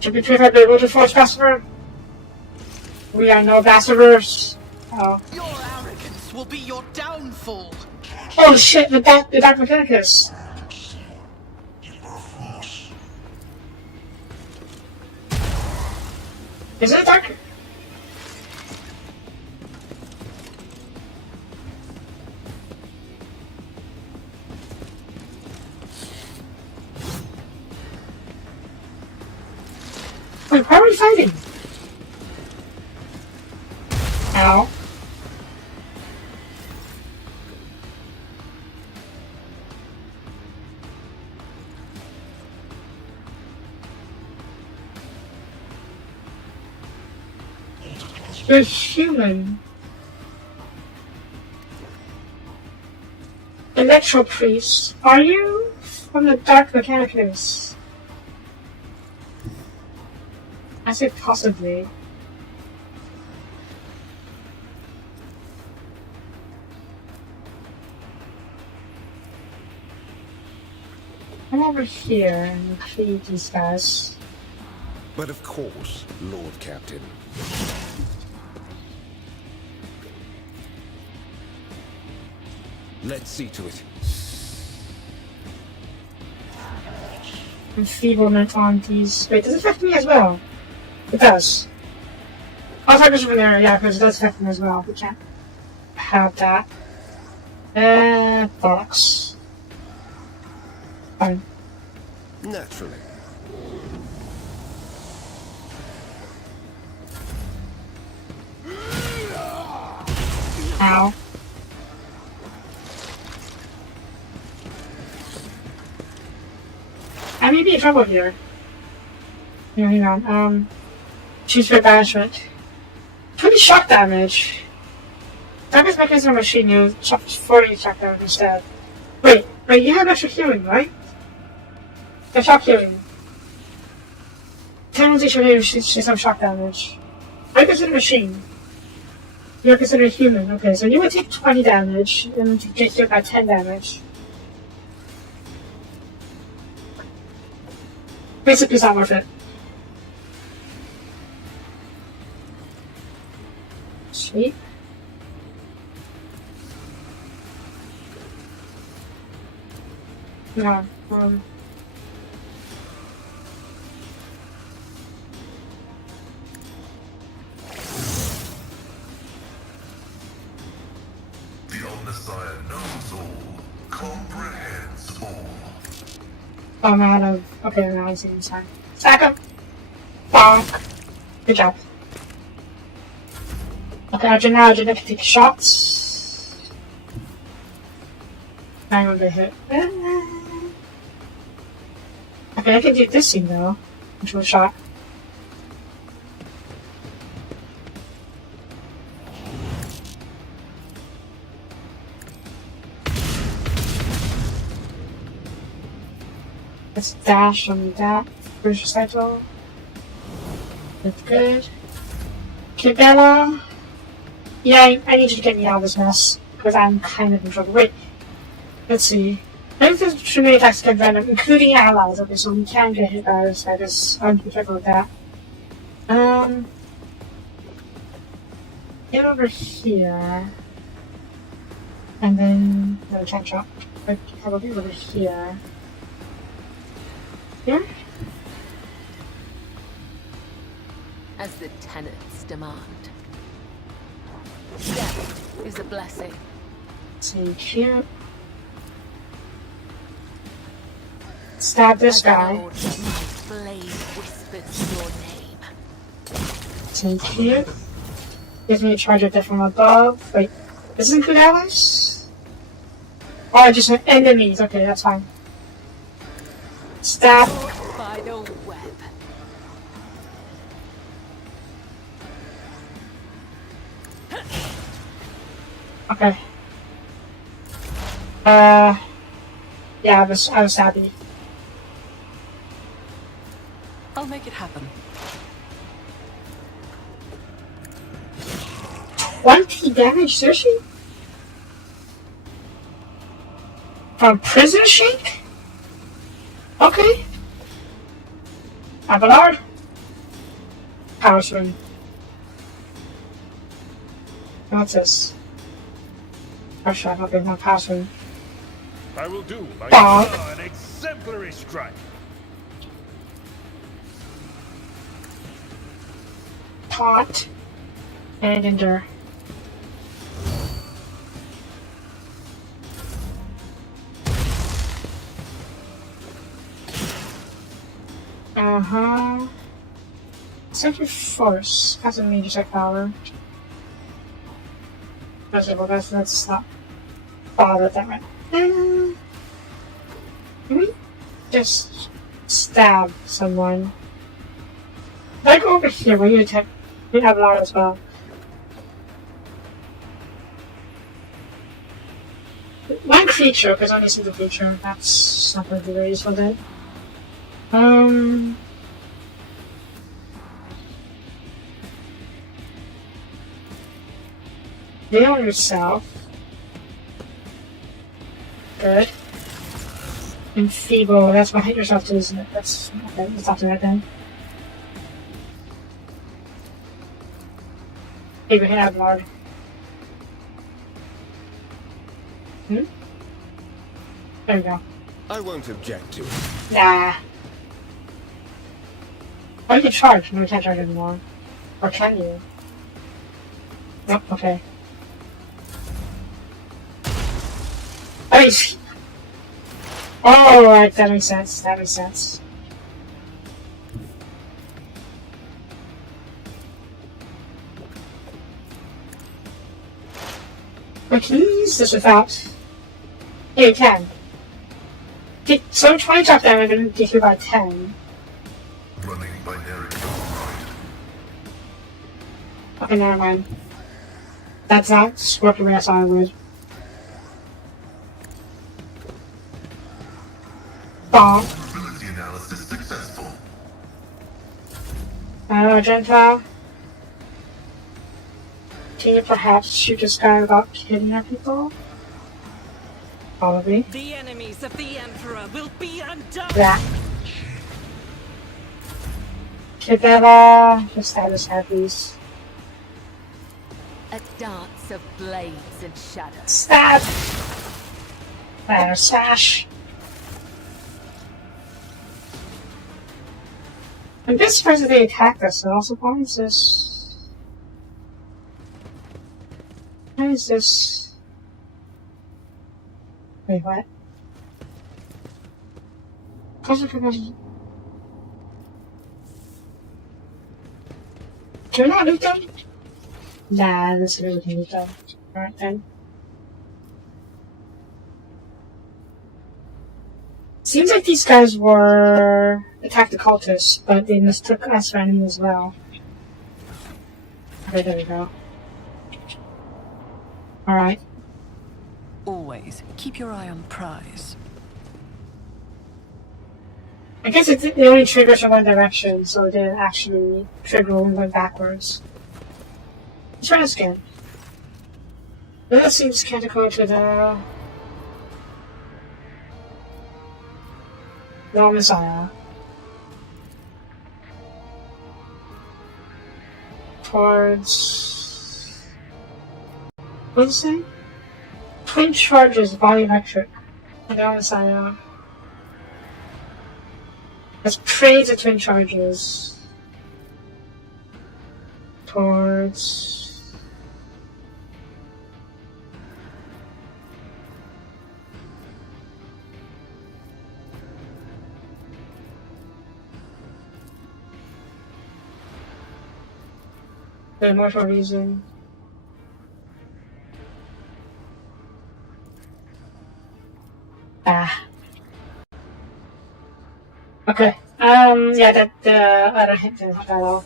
Should we pick up the Rotor Force Pacifier? We are no ambassadors. Oh. Your arrogance will be your downfall. Oh shit, the Dark Mechanicus. Is it dark? Wait, why are we fighting? Ow. You're human. Electro Priest, are you from the Dark Mechanicus? I said possibly. I'm over here and feed these guys. But of course, Lord Captain. Let's see to it. Enfeeblement on these. Wait, does it affect me as well? It does. I'll focus over there, yeah, because it does affect me as well. We can't have that. Box. Fine. Naturally. Ow. I may be in trouble here. Yeah, hang on. Choose for banishment. 20 shock damage. Darkest mechanism machine used 40 shock damage instead. Wait, you have extra healing, right? The shock healing. Tendency should use some shock damage. I consider machine. You're considered human. Okay, so you would take 20 damage, and you get hit by 10 damage. Basically, it's not worth it. Sweet. Yeah, The Omnissiah knows all, comprehends all. I'm out of. Okay, now I see this time. Stack up! Bonk! Good job. Okay, now I can take shots. I'm gonna get hit. Okay, I can do this thing though. Into a shot. Let's dash on that. British recital. That's good. Okay, Bella. Yeah, I need you to get me out of this mess. Because I'm kind of in trouble. Wait. Let's see. I think there's too many attacks get random, including allies. Okay, so we can get hit by this. I just I want to be careful with that. Get over here. And then the attack shot. Like, probably over here. Here? As the tenants demand. Death is a blessing. Let's see here. Stab this As I guy. order, my blade whispers your name. Thank you. Gives me a charge of death from above. Wait, does this include allies? Oh, just enemies. Okay, that's fine. Stab. Caught by the web. Okay. Yeah, I was happy. I'll make it happen. 20 damage, seriously? From prison shake? Okay. Abelard. Power swing. What's this? Oh shit, I don't think my power swing. I will do my Bonk. an exemplary strike. Taunt. And endure. Uh-huh. Sacred Force has a major attack power. Okay, well let's not bother with that right. Can we just stab someone? If I go over here, will you attack? We have a lot as well. One creature, because I only see the creature. That's not going to be very useful then. Heal yourself. Good. Enfeeble, that's what hit yourself too, isn't it? That's okay, let's not do that then. Hey, we can have Lord. There we go. I won't object to it. Nah. Oh, you can charge. No, you can't charge anymore. Or can you? Nope, okay. Oh, right, that makes sense. That makes sense. But can you use this without? Yeah, you can. So 20 drop damage and get you by 10. Running binary override. Okay, never mind. That's not working the way I thought it would. Bomb. Probability analysis successful. Gentile. Can you perhaps shoot this guy without hitting our people? Probably. The enemies of the Emperor will be undone! Yeah. Kibella. Just have us have these. A dance of blades and shadows. Stab! Sash. I'm just surprised that they attacked us, and also why is this? Why is this? Wait, what? Can we not loot them? Nah, this really can loot them. Alright then. Seems like these guys were attacked the cultists, but they mistook us for enemies as well. Okay, there we go. Alright. Always keep your eye on the prize. I guess it only triggers in one direction, so it didn't actually trigger when we went backwards. Let's try this again. This seems kind of go to the Omnissiah. Towards... What is it? Twin charges, volumetric. And Omnissiah. Let's praise the twin charges. Towards... The immortal reason. Okay. Yeah, I don't hit that at all.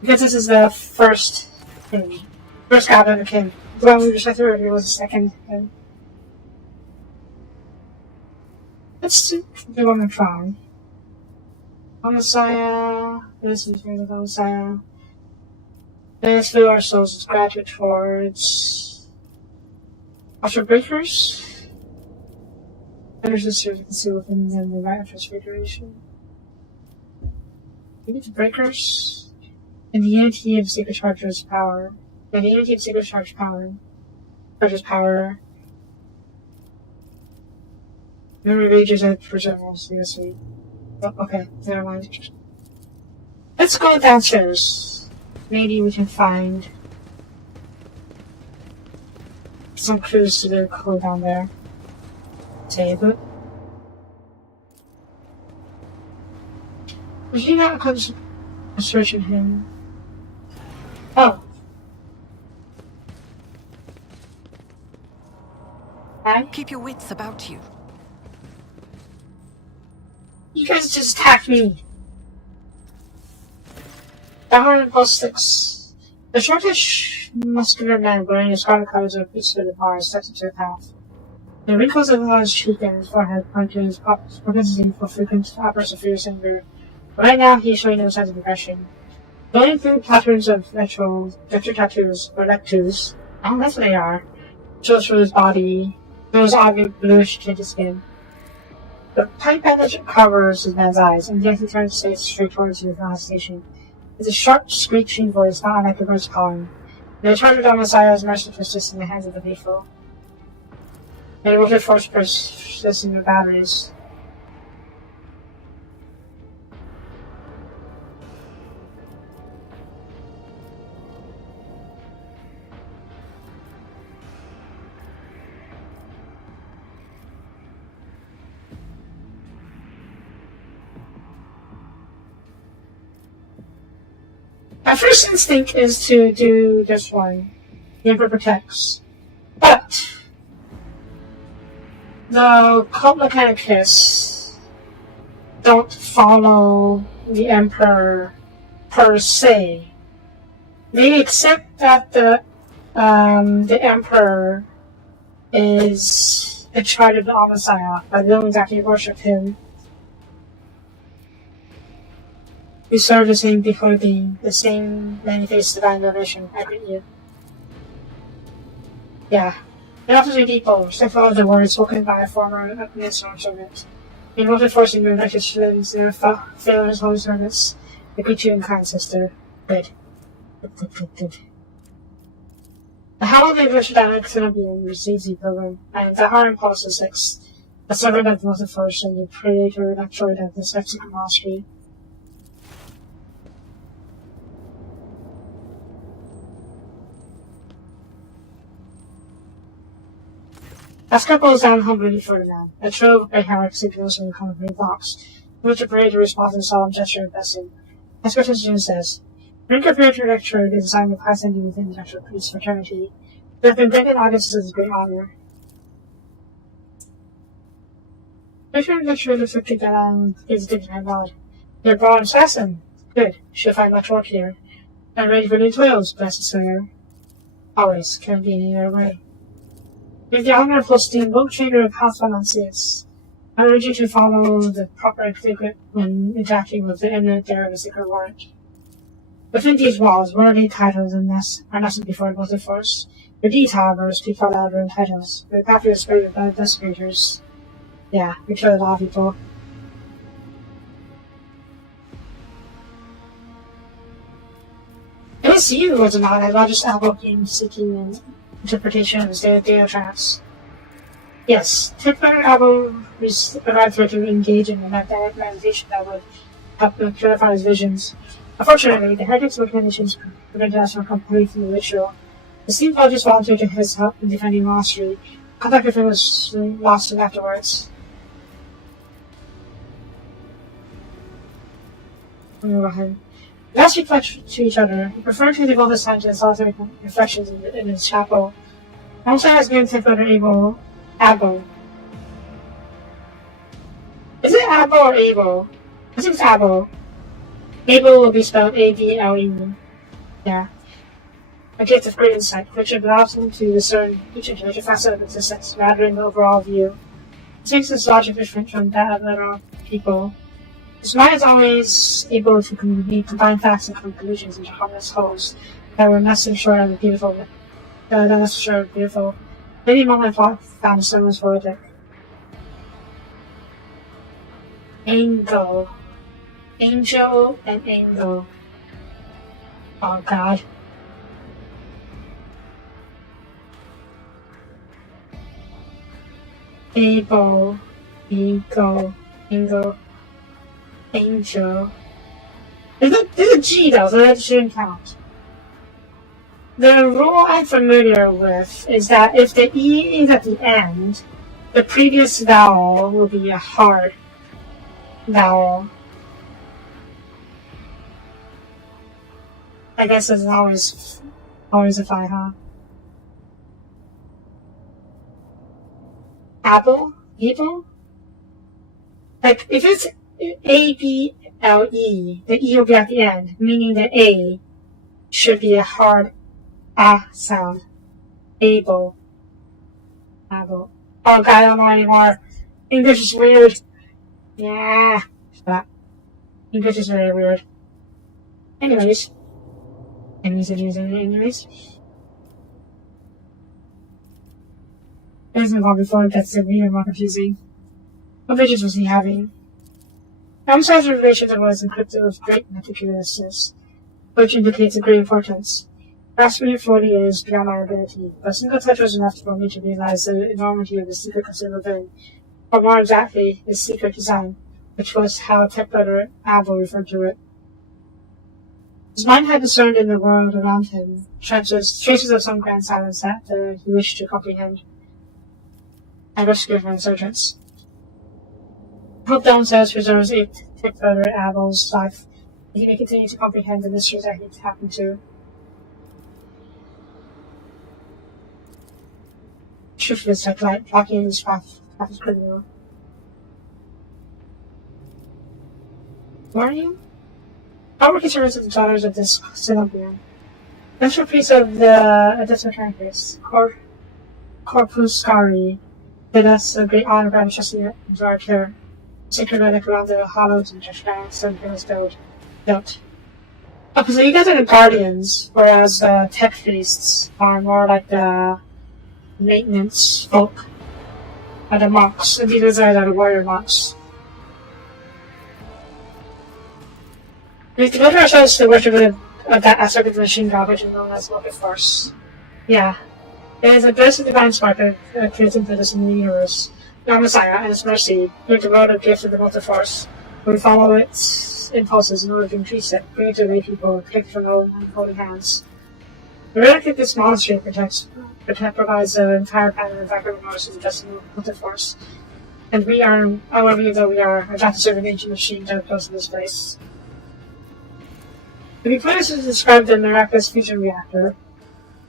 Because this is the first thing. First goblin that came. The one we just went through earlier was the second thing. Let's do one more try. Omnissiah. This is the Omnissiah. Let's fill our souls with gratitude towards Ultra Breakers. There's a servant concealed within them the right of transfiguration. Maybe the Breakers. And the unity of Sacred Charger's power. And the unity of Sacred Charger's power. Memory rages and preserves the sweet. Oh, okay, never mind. Let's go downstairs. Maybe we can find some clues to the clue down there. Table. Was he not searching him? Oh. Hi? Keep your wits about you. You guys just attacked me. 100+6. The shortish, muscular man wearing a scarlet colors of his hooded bar steps into the path. The wrinkles of his cheek and his forehead point to his propensity for frequent outbursts of fierce anger. Right now, he is showing no signs of depression. Going through patterns of vector tattoos, or lectus, oh, that's what they are, shows through his body, those obvious bluish tinted skin. The tight bandage covers his man's eyes, and yet he turns his face straight towards you without hesitation. It's a sharp, screeching voice, not unlike a bird's calling. The charge of Omnissiah's mercy persists in the hands of the faithful. And the force persists in the batteries. My first instinct is to do this one. The Emperor protects. But the cult Mechanicus don't follow the Emperor per se. They accept that the Emperor is in charge of the Omnissiah, but they don't exactly worship him. We serve the same before being, the same many-faced divine revelation. I agree with you. Yeah. It offers a deep boast and follows the words spoken by a former Omnissiah servant. In order to force him to invite his students and fail his holy service, I greet you in kind, sister. Good. Good. The holiday version of Xenobian receives the pilgrim, and the Haran Pulse is 6, the servant of the Most First and the Predator Lectured of the Mexican Monastery. Asker pulls down humbly before the man. A trail of grey hair signals in the concrete box, in which the Predator responds in a solemn gesture of blessing. Asker June says, Rinker Predator Lecturer is a sign of high standing within the Lecturer Priest fraternity. They have been granted audiences of great honor. Predator Lecturer looks at the and gives a dignified nod. You're a broad assassin. Good. She'll find much work here. I'm ready for new toils, blessed Slayer. Always. Can't be any other way. With the honor of hosting book trader of House Omnissiah, I urge you to follow the proper etiquette when interacting with the eminent bearer of the sacred warrant. Within these walls, worldly titles are nestled before both the force. Your deeds, however, speak far louder than titles. We're after the spirit of the desecrators. Yeah, we kill a lot of people. It is you, was it not, a largest algorithm seeking an interpretation of the data trance. Yes, Tipper album arrived here to engage in a meditation that would help him purify his visions. Unfortunately, the heretics' recommendations prevented us from completing the ritual. The steam just volunteered to his help in defending the monastery. Contact with him was lost him afterwards. Go ahead. Last we fled to each other, he preferred to devote his time to the solitary reflections in his chapel. Omnissiah has given Tech Brother Abo. Is it Abo or Abo? I think it's Abo. Abo will be spelled A-B-L-E. Yeah. A gift of great insight, which allows him to discern each individual facet of existence rather than the overall view. It makes his logic different from that of other people. His mind is always able to combine facts and conclusions into harmless wholes that were nothing short of beautiful. Many moments I found the sermons poetic. Angel and Angel. Oh God. Angel. There's a G though, so that shouldn't count. The rule I'm familiar with is that if the E is at the end, the previous vowel will be a hard vowel. I guess it's always a phi, huh? Apple? Like, if it's A-B-L-E, the E will be at the end, meaning the A should be a hard ah sound. Able. Oh God, I don't know anymore. English is weird. Yeah. Stop. English is very weird. Anyways. It hasn't gone before, that's even more confusing. What visions was he having? Omnissiah's revelation of was encrypted with great meticulousness, which indicates a great importance. Grasping it fully is beyond our ability, but a single touch was enough for me to realize the enormity of the secret concealed within, or more exactly, the secret design, which was how Tech Brother Abo referred to it. His mind had discerned in the world around him traces of some grand silence that he wished to comprehend. I rescued my insurgents. I hope downstairs preserves Tech Brother Abo's life, and he may continue to comprehend the mysteries that he happened to. Truth is like light blocking in his path is criminal. Who are you? Our working servants of the daughters of this Sinopian. Natural priest of the Adeptus Mechanicus, Corpuscari, did us a great honor by entrusting it into our care. Sacred relic around the hollows and transparent stone was built. Oh, so you guys are the guardians, whereas the tech priests are more like the maintenance folk, or the monks. And these are the warrior monks. We devoted ourselves to the worship of that aspect of the machine god, which is known as Force. Yeah. It is a blessed divine spark that creates impetus in the universe. Our Messiah and His mercy bring the world a gift of the Force. We follow its impulses in order to increase it, bring it to lay people, protect from unholy hands. The relic of this monastery provides the entire planet of Vacuum Mars with the Force. And we are, however though we are about to serve an ancient machine that close to this place. To be clear to describe the miraculous fusion reactor,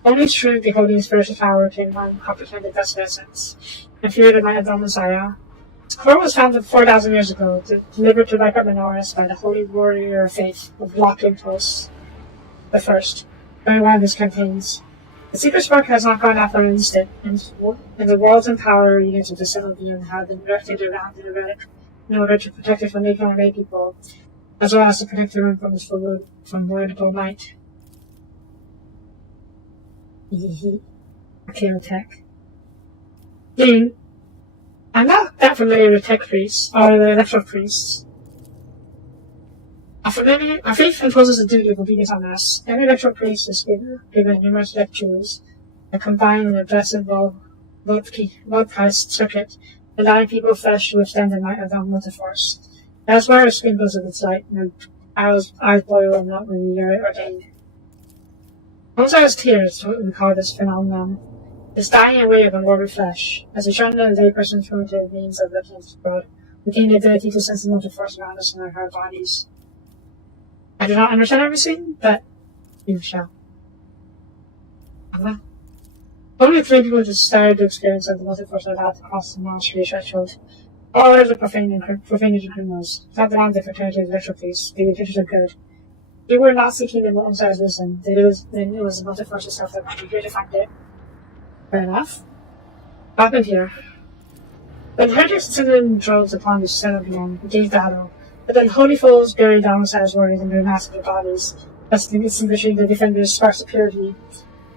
only true beholding its spiritual power can one comprehend the best essence, and fear the might of the Messiah. Its core was founded 4,000 years ago, delivered to Rykard Minoris by the holy warrior of faith of Lockingtos the First, during one of his campaigns. The secret spark has not gone out for an instant, and the worlds and power units of the Sinopian have been directed around the relic in order to protect it from the Economy people, as well as to protect the room from its formidable might. Okay, tech. I'm not that familiar with tech priests, or the electoral priests. Our faith imposes a duty of obedience on us. Every electoral priest is given numerous lectures that combine in a blessed broadcast circuit, allowing people flesh to withstand the might of the multiforce. That is why our skin goes with its light, and our eyes boil and not when we are ordained. Omnissiah's tears is what we call this phenomenon. This dying away of unworldly flesh, as we shun the layperson's primitive means of looking at this world, we gain the ability to sense the motive force around us in our bodies. I do not understand everything, but you shall. Only 3 people decided to experience the multiverse allowed to cross the monastery threshold. All others are profanity criminals. Without the wrong fraternity of electroplace, the intentions are good. They were not seeking the Omnissiah's wisdom. Then it was the multiverse itself that might be here to find it. Fair enough. Happened here. When heretics descended droves upon the center beyond, we gave battle. But then holy foes buried the Omnissiah's warriors in their massive bodies, thus distinguishing the defenders' sparse superiority.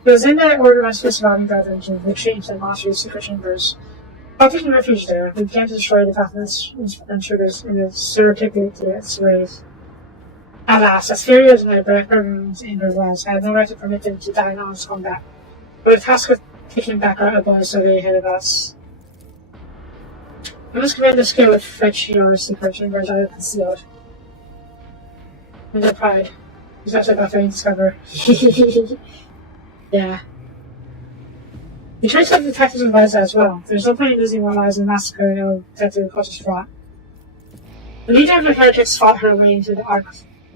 It was in that order my surviving brethren to retreat into the monastery's secret chambers. While taking refuge there, we began to destroy the pathless intruders in the surreptitious ways. Alas, as furious as my brethren in their lives, I had no right to permit them to die in honest combat. But the task of taking back our boys so they ahead of us. I must commend the skill of French yours secret chambers I have concealed. And their pride. Is that about to discover? Yeah. We tried to detectives and advise as well. There's no point in losing more lives in the massacre that the cultist fought. The leader of the heretics fought her way into the ark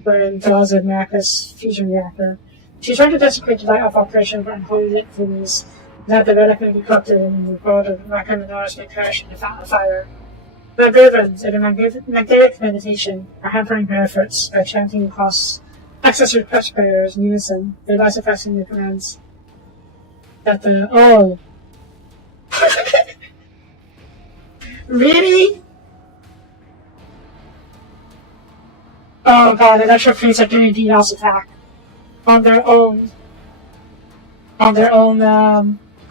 where there was a miraculous fusion reactor. She tried to desecrate the light of operation for unholy entities, that the relic may be corrupted and the world of criminals may perish in the fountain of fire. My brethren, in a magnetic meditation, are hampering her efforts by chanting across access request prayers in unison, thereby suppressing the commands that the Really? Oh god, the electro priests are doing a DDoS attack on their own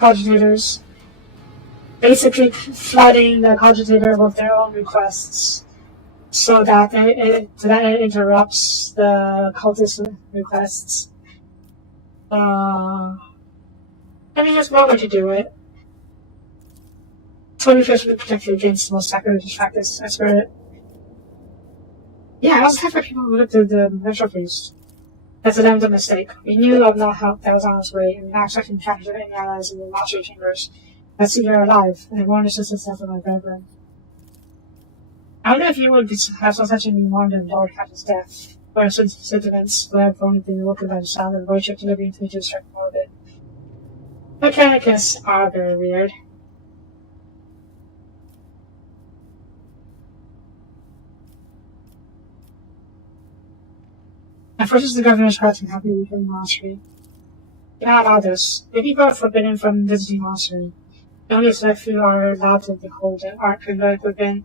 cogitators. Basically flooding the cogitator with their own requests so that it interrupts the cultist requests. I mean, there's one way to do it. 25th to be protected against the most sacrilegious practice, I swear it. Yeah, I was half of people who looked at the metro priest. That's a damn mistake. We knew of no help that was on its way, and we now expected to capture any allies in the monastery chambers. Let's see you're alive, and I warned assistance for my brethren. I wonder if you would have some such a warned and Lord Captain's death, or since sentiments would have only been awoken by the sound of the voice of delivery into a certain orbit. Mechanics are very weird. At first, the governor's heart and happy with the monastery. Do not allow this. The people are forbidden from visiting the monastery. Only a select few are allowed to behold the ark and relic within.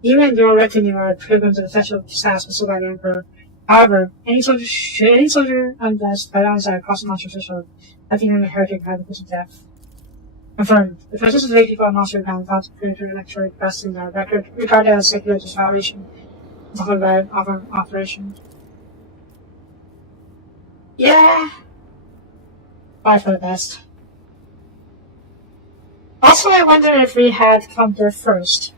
You and your retinue are pilgrims of the festival of disaster so by the Emperor. However, any soldier unblessed by the Omnissiah across the monastery threshold, nothing in the heretic had the person death. Confirmed. The presence of lay people on monastery ground found to prove to electorate requests in our record, regarded as secular violation of the whole operation. Yeah. Bye for the best. Also, I wonder if we had come there first,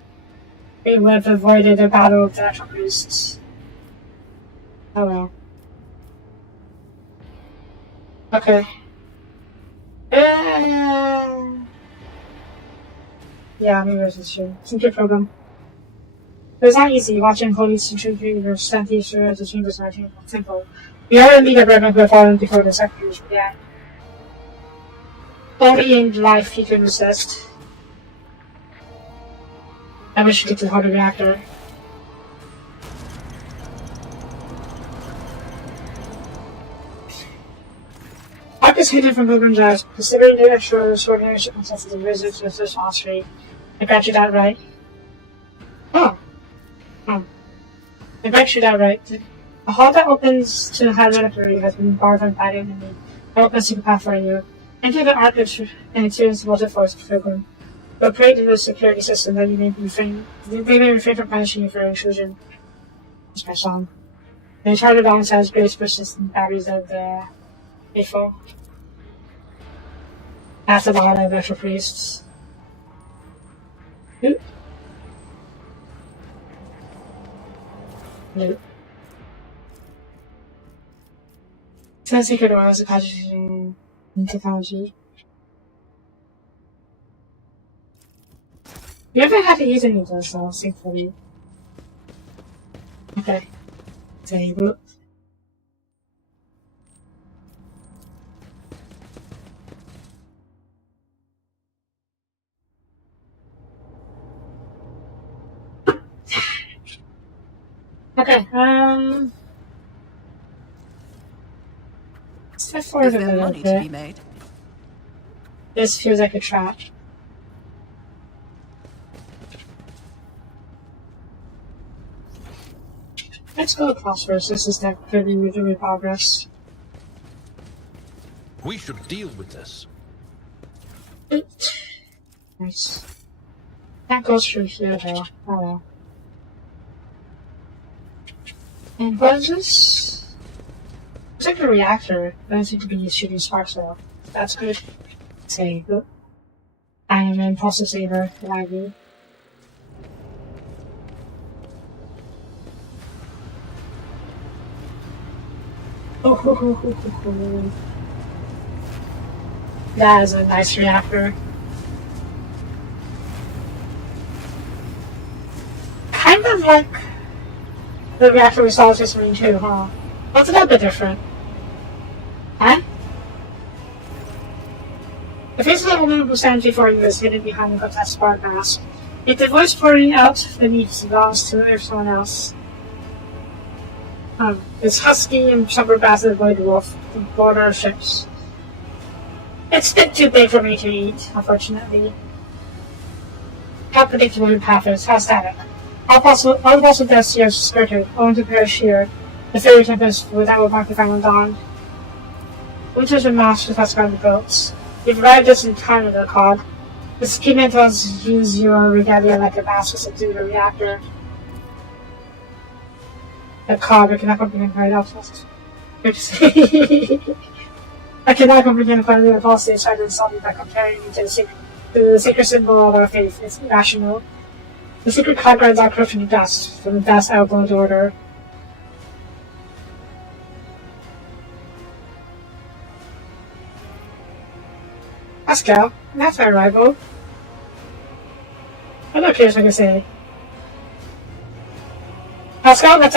we would have avoided a battle of the actual priests. Oh well. Okay. Yeah, maybe this is true. It's a good program. But it's not easy watching Holy Century or Stanty through the chambers of our temple. We are indeed a brethren who have fallen before the sacrifice began. Only in life he can resist. I wish to get to the heart of the reactor. Ark is hidden from pilgrims' eyes, considering the extraordinary circumstances of visits to this monastery. I got you that right. Oh. I got you that right. A hall that opens to the high reliquary has been barred by the enemy. It opens to the path for you. Enter the ark and experience the multi-force pilgrim. But pray to the security system that you may refrain from punishing you for intrusion. That's my song. The charter balance has great persistent batteries of the faithful. That's the lot of extra priests. Oop. Nope. Ten secret oils of packaging and technology. You haven't had to use any of those, so thankfully. Okay. Table. Okay, step forward Is a there little money to be bit. made? This feels like a trap. Let's go across first. This is definitely making progress. We should deal with this. Nice. That goes through here though. Oh well. And what is this? It's like a reactor. It doesn't seem to be shooting sparks though. That's good. Say, I am an impulsive saver, and I do. That is a nice reactor. Kind of like the reactor we saw this Marine too, huh? But it's a little bit different. Huh? The face of the woman who stands before you is hidden behind the grotesque spark mask. Yet the voice pouring out beneath belongs to everyone else. It's husky and somber bastard by the wolf, the border of ships. It's a bit too big for me to eat, unfortunately. How predictable your path is, how static. All possible deaths you have skirted, only to perish here. The fairy tempest without mark the final dawn. Winter's been masked with us by the boats. You've arrived just in time with the cog. The ski mentals use your regalia like a mask to subdue the reactor. The cog, I cannot comprehend quite else. I cannot comprehend quite the false they tried to insult me by comparing me to the sacred symbol of our faith. It's irrational. The secret cog rides out corruption and dust from the dust outlawed order. Pascal, that's my rival. I'm not curious what I can say. Pascal got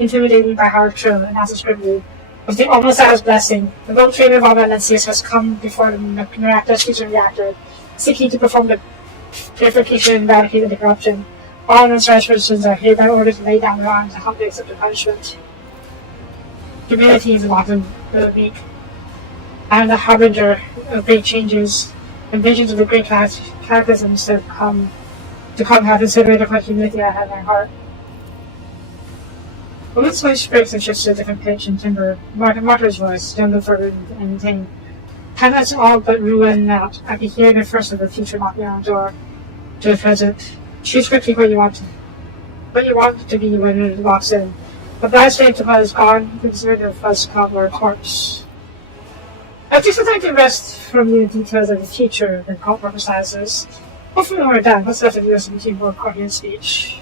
intimidated by hard true and has a scribbly. With the Omnissiah's blessing, the lone trainer of Omnissiah has come before the miraculous fusion reactor, seeking to perform the purification and eradicate the corruption. All unauthorized persons are hereby ordered to lay down their arms and humbly accept the punishment. Humanity is locked in the weak. I am the harbinger of great changes, and visions of the great cataclysms to come have considered what humility I have in my heart. When its voice breaks and shifts to a different pitch and timbre, Martyr's voice, don't look further and anything. Time that's all but ruin out. I can hear the first of the future knocking on the door to the present. Choose quickly what you want to be when it walks in. But by the time the is gone, consider the fuzz cobbler corpse. I'll take some time to rest from the details of the future than cult emphasizes. Hopefully when we're done, what's left of you is some more coherent speech.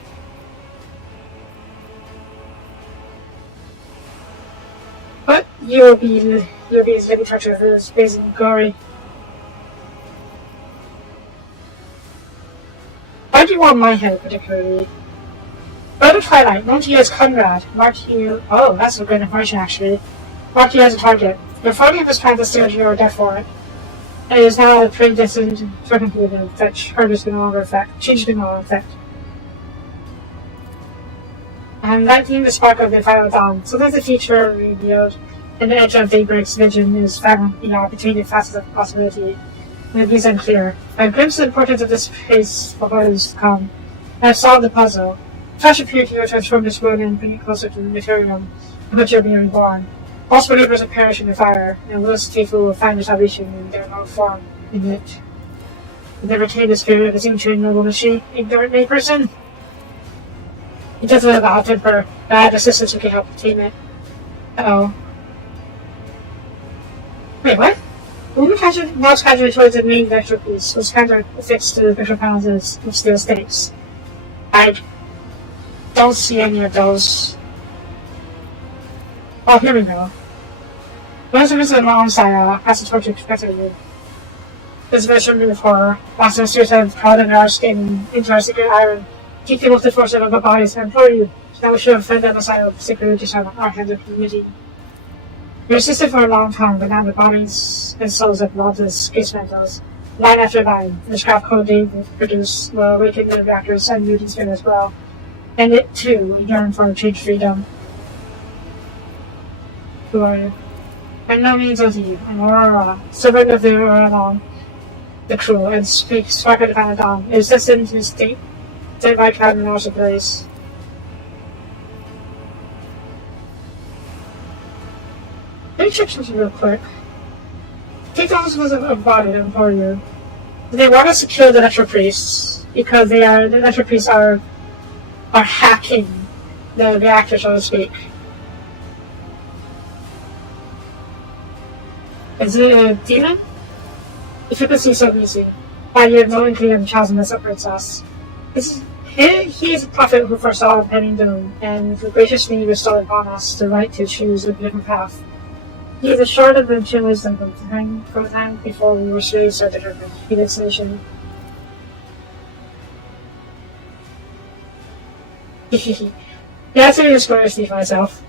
But you'll be as living treacherous as blazing glory. Why do you want my head particularly? Brother Twilight, known to you as Conrad, marked you. Oh, that's some great information actually. Marked you as a target. Your phony of his plan to steal you or death for it. It is now a pretty distant certainty that charges can no longer affect. Change can no longer affect. And 19, the spark of the final dawn. So there's a future revealed, and the edge of daybreak's vision is found, between the facets of possibility. And it is unclear. I glimpse the importance of this place for what is to come. I have solved the puzzle. Flash of purity will transform this world and bring it closer to the materium in which you're being reborn. False believers will perish in the fire, and those faithful will find their salvation in their own form in it. If they retain the spirit of his ancient noble machine, ignorant may person. He doesn't have a hot temper. Bad assistants who can help tame it. Uh-oh. Wait, what? The woman mouse casually towards the main vector piece, was affixed to the vector panels of steel stakes. I don't see any of those. Oh, here we go. Once it is an Omnissiah, has the torch expectedly. This version of horror, lost in a series of crowded and our skin into our secret iron. Keep the multi force of our bodies, I implore you. Now we should have fed the Messiah of secret discern our hands of humility. We resisted for a long time, but now the bodies and souls of Walter's case mentals, line after line, the scrap code they produce will awaken the reactors and mutant spin as well. And it too yearned for true freedom. Who are you? By no means was he, an Aurora, servant of the Aurora, the crew, and spark of the planet dawn. It was destined to state dead by cloud and also place. Let me check something real quick. Take those was a body for you. They want us to kill the Natural Priests because the Natural Priests are hacking the reactor, so to speak. Is it a demon? If you could see so easy, why you have no inkling of the chasm that separates us. He is a prophet who foresaw impending doom, and who graciously bestowed upon us the right to choose a different path. He is assured of the ancient wisdom from time before we were slaves to the destination. The answer is squarely for myself.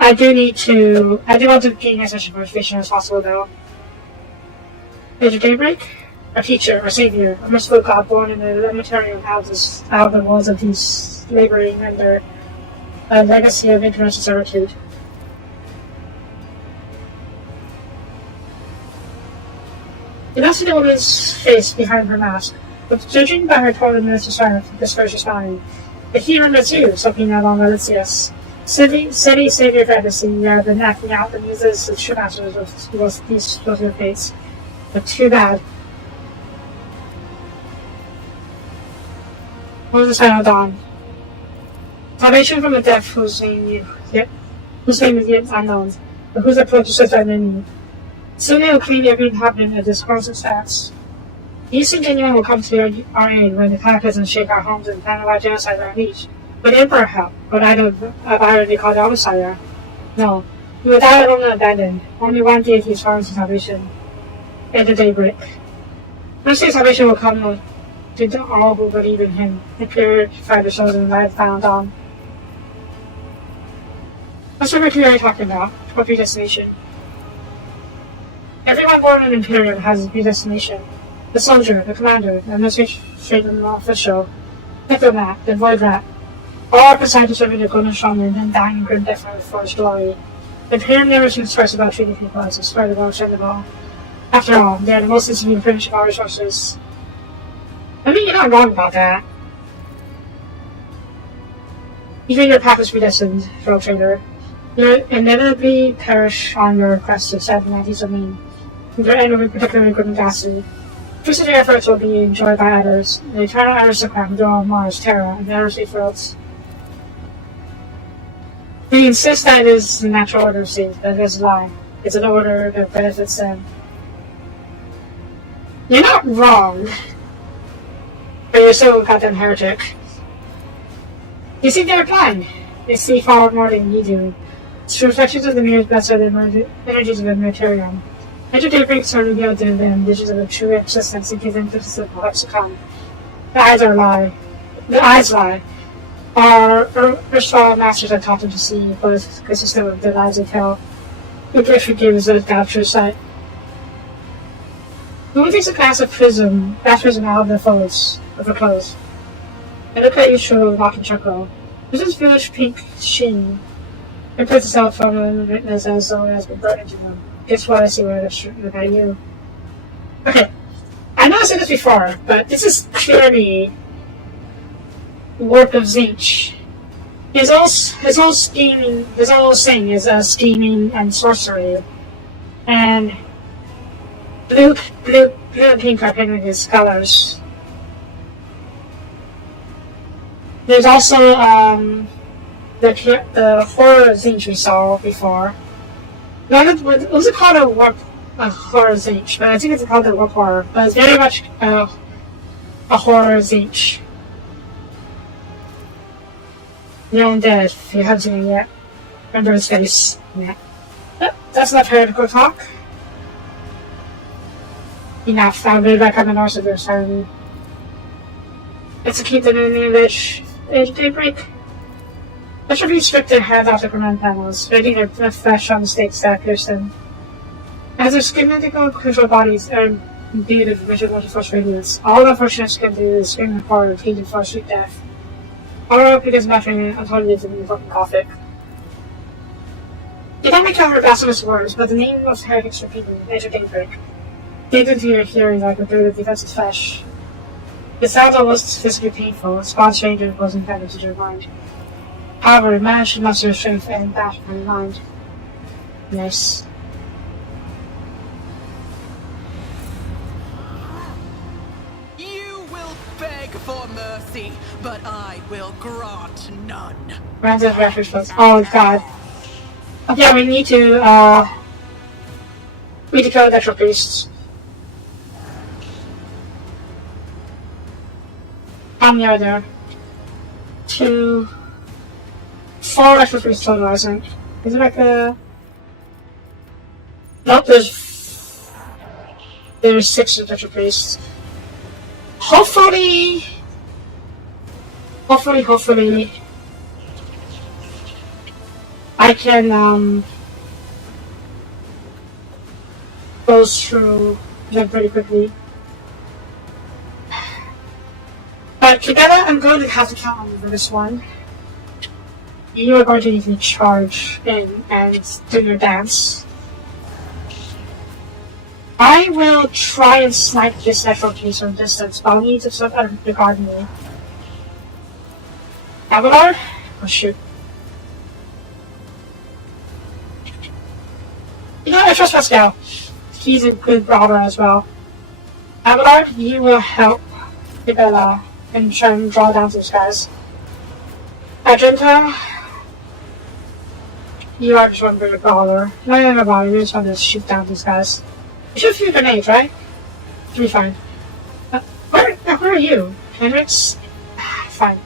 I do want to gain as much information as possible though. Major Daybreak? A teacher, a savior, a merciful god born in the material houses out of the walls of these laboring under a legacy of ignorance and servitude. You now see the woman's face behind her mask, but judging by her tone and minister silence, discourages smiling. If he remembers you, Soapie no longer Omnissiah. Steady savior fantasy, you have been acting out the muses of true masters of these closer fates. But too bad. What was the sign of dawn? Salvation from the deaf whose name is yet unknown, but whose approach is such an soon they will clean every inhabitant of this corrosive stance. Do you think anyone will come to our aid when the cataclysms shake our homes and planet-wide genocide are unleashed? Would the Emperor help? Would either of irony called Omnissiah? No. We would die alone and abandoned. Only one deity is far as salvation. And the daybreak. Once the salvation will come to all who believe in him, the purified the souls and life found on. What's the victory are you talking about? What predestination? Everyone born in Imperium has a predestination. The soldier, the commander, the administrative official, diplomat, the void rat, all are consigned to serving the golden shaman and dying in grim death for his glory. The Imperium never seems stressed about treating people as expendable or sendable. After all, they are the most insignificant finish of our resources. I mean, you're not wrong about that. Even your path is predestined, fellow trader. You'll inevitably perish on your quest to set the 90s domain. Your end will be particularly good and ghastly. Future efforts will be enjoyed by others. The eternal aristocrat will on Mars, Terra, and the other safe worlds. They insist that it is the natural order of things, but it is a lie. It's an order that benefits them. You're not wrong. But you're so goddamn heretic. You see, they're blind. They see far more than you do. It's reflections of the mirror's best are the energies of the materium. Major Daybreaks are revealed to them visions of a true existence and give them glimpses of what's to come. The eyes lie. Our erstwhile masters are taught them to see, but it's consistent with the lies they tell. The gift gives us that true sight. The woman takes a glass prism out of the folds of her clothes. I look at you through a mocking chuckle. There's this bluish pink sheen. It puts itself on the witness as though it has been burned into them. Guess what I see when I look at you? Okay. I know I said this before, but this is clearly work of Zinch. His whole scheming, his whole thing is scheming and sorcery. And blue and pink are picking his colors. There's also the horror Zinch we saw before. It wasn't called a horror Zinch, but I think it's called a warp horror. But it's very much a horror Zinch. You're undead if you haven't seen it yet. Remember his face. Yeah. Yep, that's enough heretical talk. Enough, I'll be back on the north of this time. Let's keep the new edge daybreak. That should be stripped and hand off the command panels, ready their flesh on the stakes that pierce them. As their schematical control bodies are imbued with visual force radiance, all the unfortunates can do is scream in horror, pleading for sweet death. Or because nothing alternative to the fucking Gothic. You don't make counter blasphemous words, but the name of heretics repeating, educating break. Deep into your hearing like a bit of defensive flesh. It sounds almost physically painful. Spawn Stranger was intended to your mind. However, it managed to muster strength and bash my mind. Nice. You will beg for mercy, but I will grant none. Random reference was. Oh god. Okay, we need to kill the extra priests. How many are there? 2, 4 extra priests total, I think. Is it like a... Nope, there's 6 extra priests. Hopefully, I can go through them pretty quickly. But together, I'm going to have to count on you for this one. You are going to need to charge in and do your dance. I will try and snipe this natural piece from distance, but I'll need to slip out of the garden me. Avalar? Oh shoot. You know, I trust Pascal. He's a good brawler as well. Avalar, you will help Ibella and try and draw down these guys. Argenta, you are just one big brawler. No, you just want to shoot down these guys. You should shoot grenades, right? Should be fine. Where are you? Hendrix? Fine.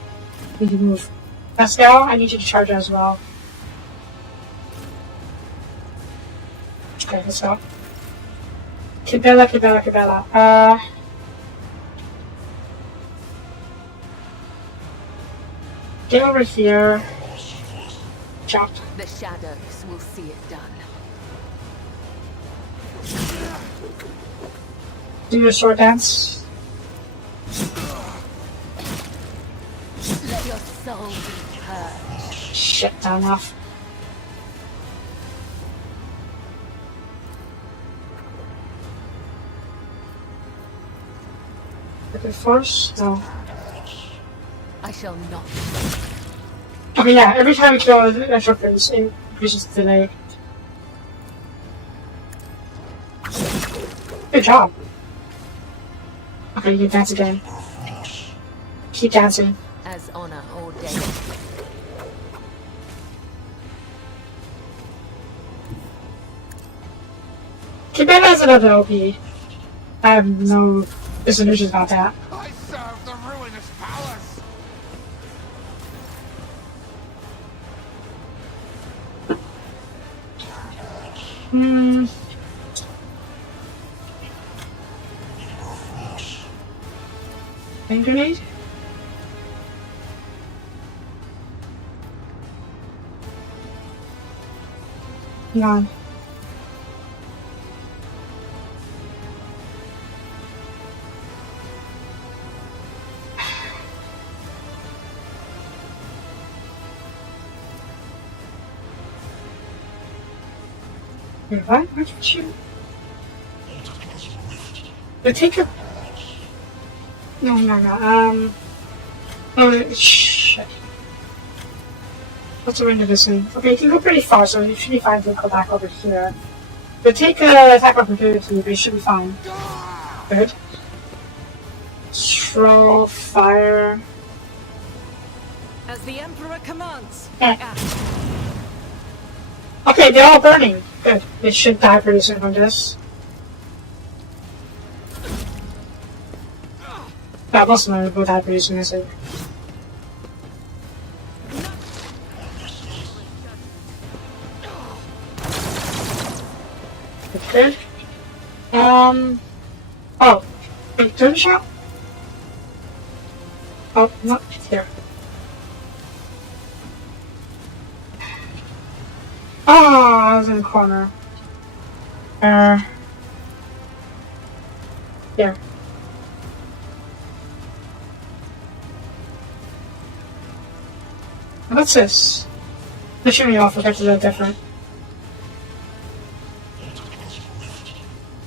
We can move. Pascal, I need you to charge as well. Okay, let's go. Cabela. Get over here. Jump. The shadows will see it done. Do your sword dance. Let your soul be purged. Shit, not enough. Looking force? No. I shall not. Okay, yeah, every time you kill the extra prince, it increases the delay. Good job. Okay, you can dance again. Keep dancing. As honor ordained. Cabela has another OP. I have no disillusions about that. I serve the ruinous palace. Hand grenade? Hang on. Wait, what? Where'd you shoot? But take a... No. Oh, shit. Let's render this in. Okay, you can go pretty far, so you should be fine to go back over here. But take a attack opportunity, but you should be fine. Good. Throw, fire. As the Emperor commands. Yeah. Okay, they're all burning. Good. They should die pretty soon from this. Yeah, most of them will die pretty soon, I think. Good. Oh. Wait, turn shot? Oh, not here. Oh, I was in the corner. Here. What's this? The shooting off effects are different.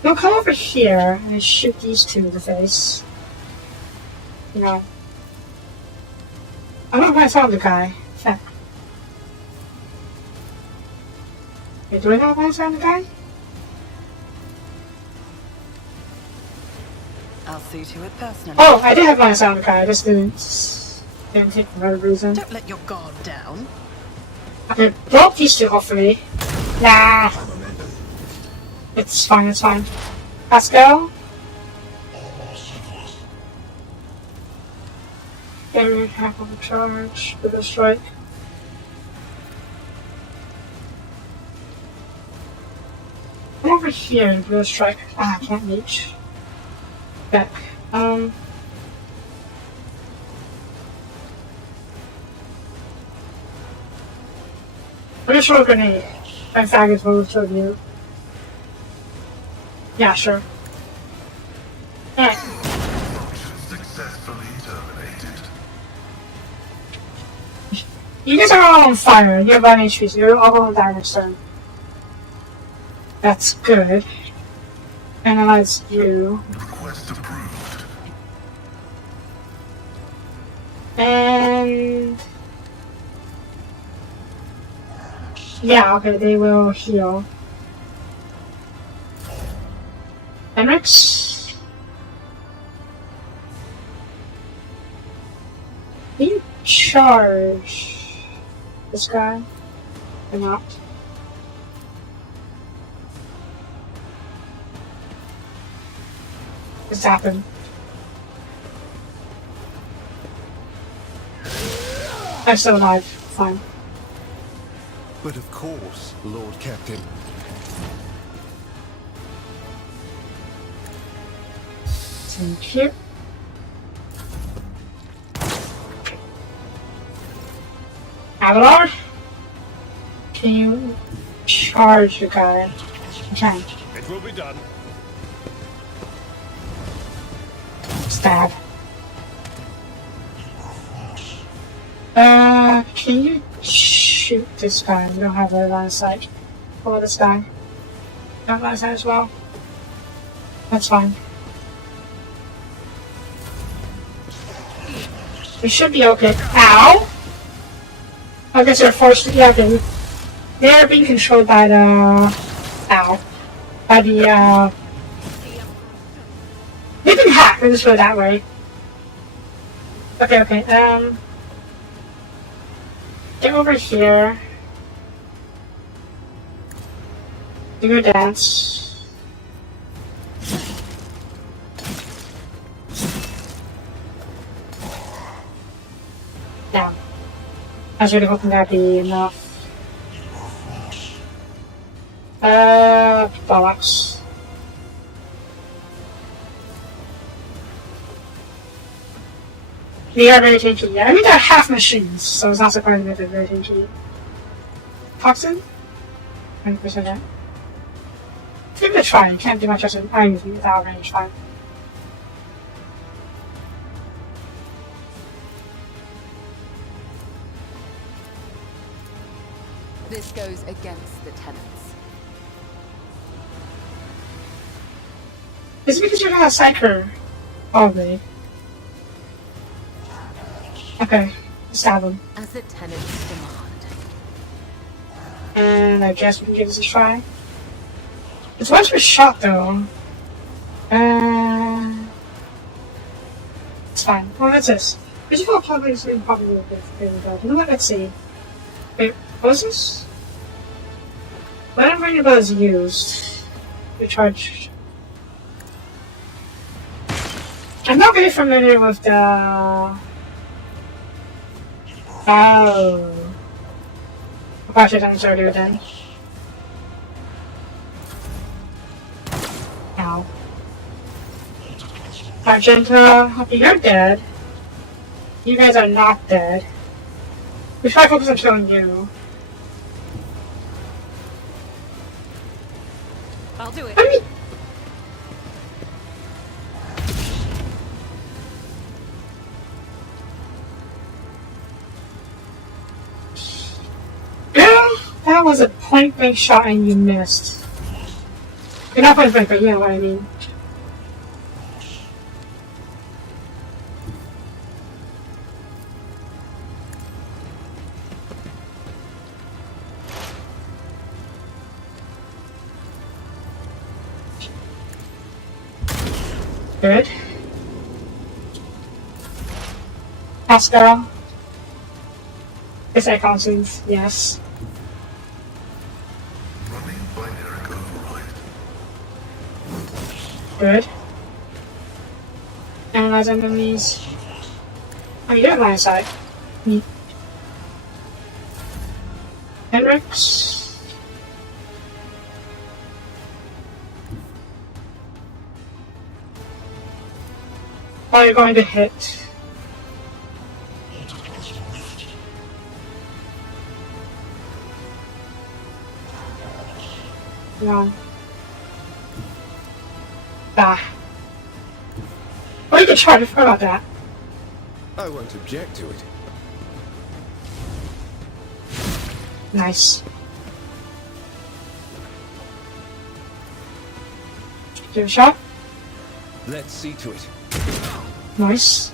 We'll come over here and shoot these two in the face. You know. I don't know if I saw the guy. Check. Wait, do I know if I saw the guy? I'll see to it personally. Oh, I did have my sound guy. I just didn't take for no reason. Don't let your guard down. Okay, block these two, hopefully. Nah. It's fine, it's fine. Let's go. Area half of a charge with a strike. I'm over here with a strike. Ah, I can't reach. Back. I'm just throw a grenade. My faggots will show you. Yeah, sure. Alright. Function successfully terminated. You guys are all on fire. You have 1 HP, so you're all going to die next turn. That's good. Analyze you. Request approved. And... yeah, okay, they will heal. Henrix? Can you charge this guy? Or not? What's happened? I'm still alive. Fine. But of course, Lord Captain. Thank you. Avalor? Can you charge the guy? Okay. It will be done. Stab. Can you shoot this guy? We don't have a line of sight. Or this guy. Don't have line of sight as well? That's fine. We should be okay. Ow! I guess they're forced to. Yeah, okay. They're being controlled by the. Ow. By the, they've been hacked, let's just put it that way. Okay, get over here. Do your dance. Now. I was really hoping that'd be enough. Bollocks. They are very tanky. Yeah, I mean, they're half machines, so it's not surprising that they're very tanky. Toxin? 20% that. Give it a try. You can't do much else with anything without range fire. This goes against the tenets. Is it because you're not a psyker? Probably. Okay, stab him. As the tenets demand. And I guess we can give this a try. It's once we're shot though. It's fine. Oh, what's this? Visual probably is probably a little bit. You know what? Let's see. Wait, what was this? What I'm reading about is used. Recharge. I'm not very familiar with the. Oh. I probably should have done this earlier then. Ow. Argenta, you're dead. You guys are not dead. We should focus on killing you. I'll do it. I mean, that was a point blank shot and you missed. You're not point blank, but you know what I mean. Good. Pascal. Is that constant? Yes. Running binary override. Good. Analyze enemies. Oh, you don't line of sight. Hendrix. Oh, you're going to hit. No. Ah. Well, you can try to forget about that. I won't object to it. Nice. Give it a shot. Let's see to it. Nice.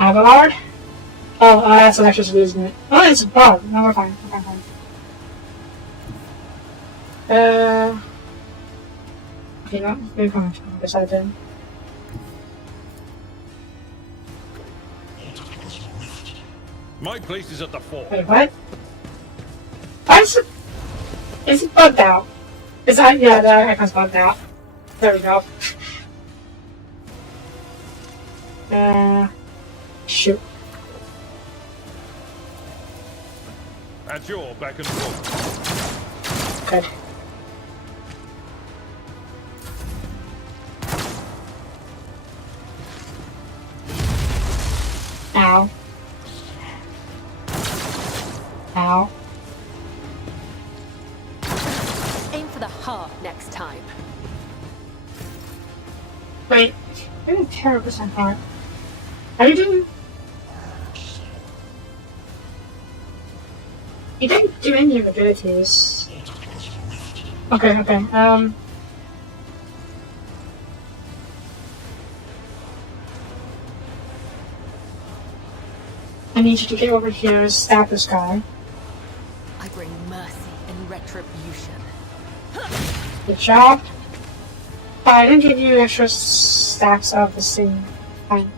Abelard? Oh, that's electricity, isn't it? Oh, it's a bug. No, we're fine. We're fine. Okay, no, we're fine. I guess I did. My place is at the fort. Wait, what? Why is it? Is it bugged out? Is that? Yeah, the icon's bugged out. There we go. Shoot. At your beck and call. Good. Ow. Ow. Aim for the heart next time. Wait. You're doing 10% heart. Are you doing? You didn't do any of the abilities. Okay, I need you to get over here and stab this guy. I bring mercy and retribution. Good job. I didn't give you extra stacks of the same. Fine.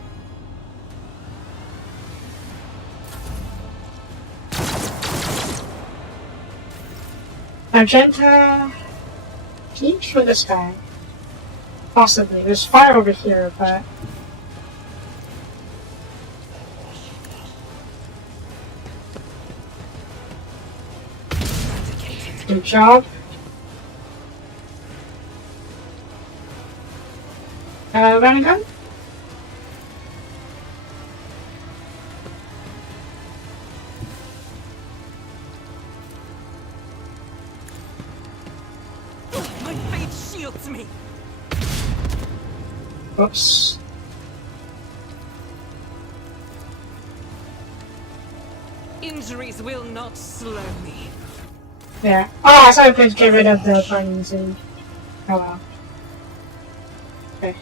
Magenta. Can you kill this guy? Possibly. There's fire over here, but. Good job. Running gun? My faith shields me. Oops. Injuries will not slow me. There. Oh, I thought I could get rid of the burning scene. Oh well. Okay.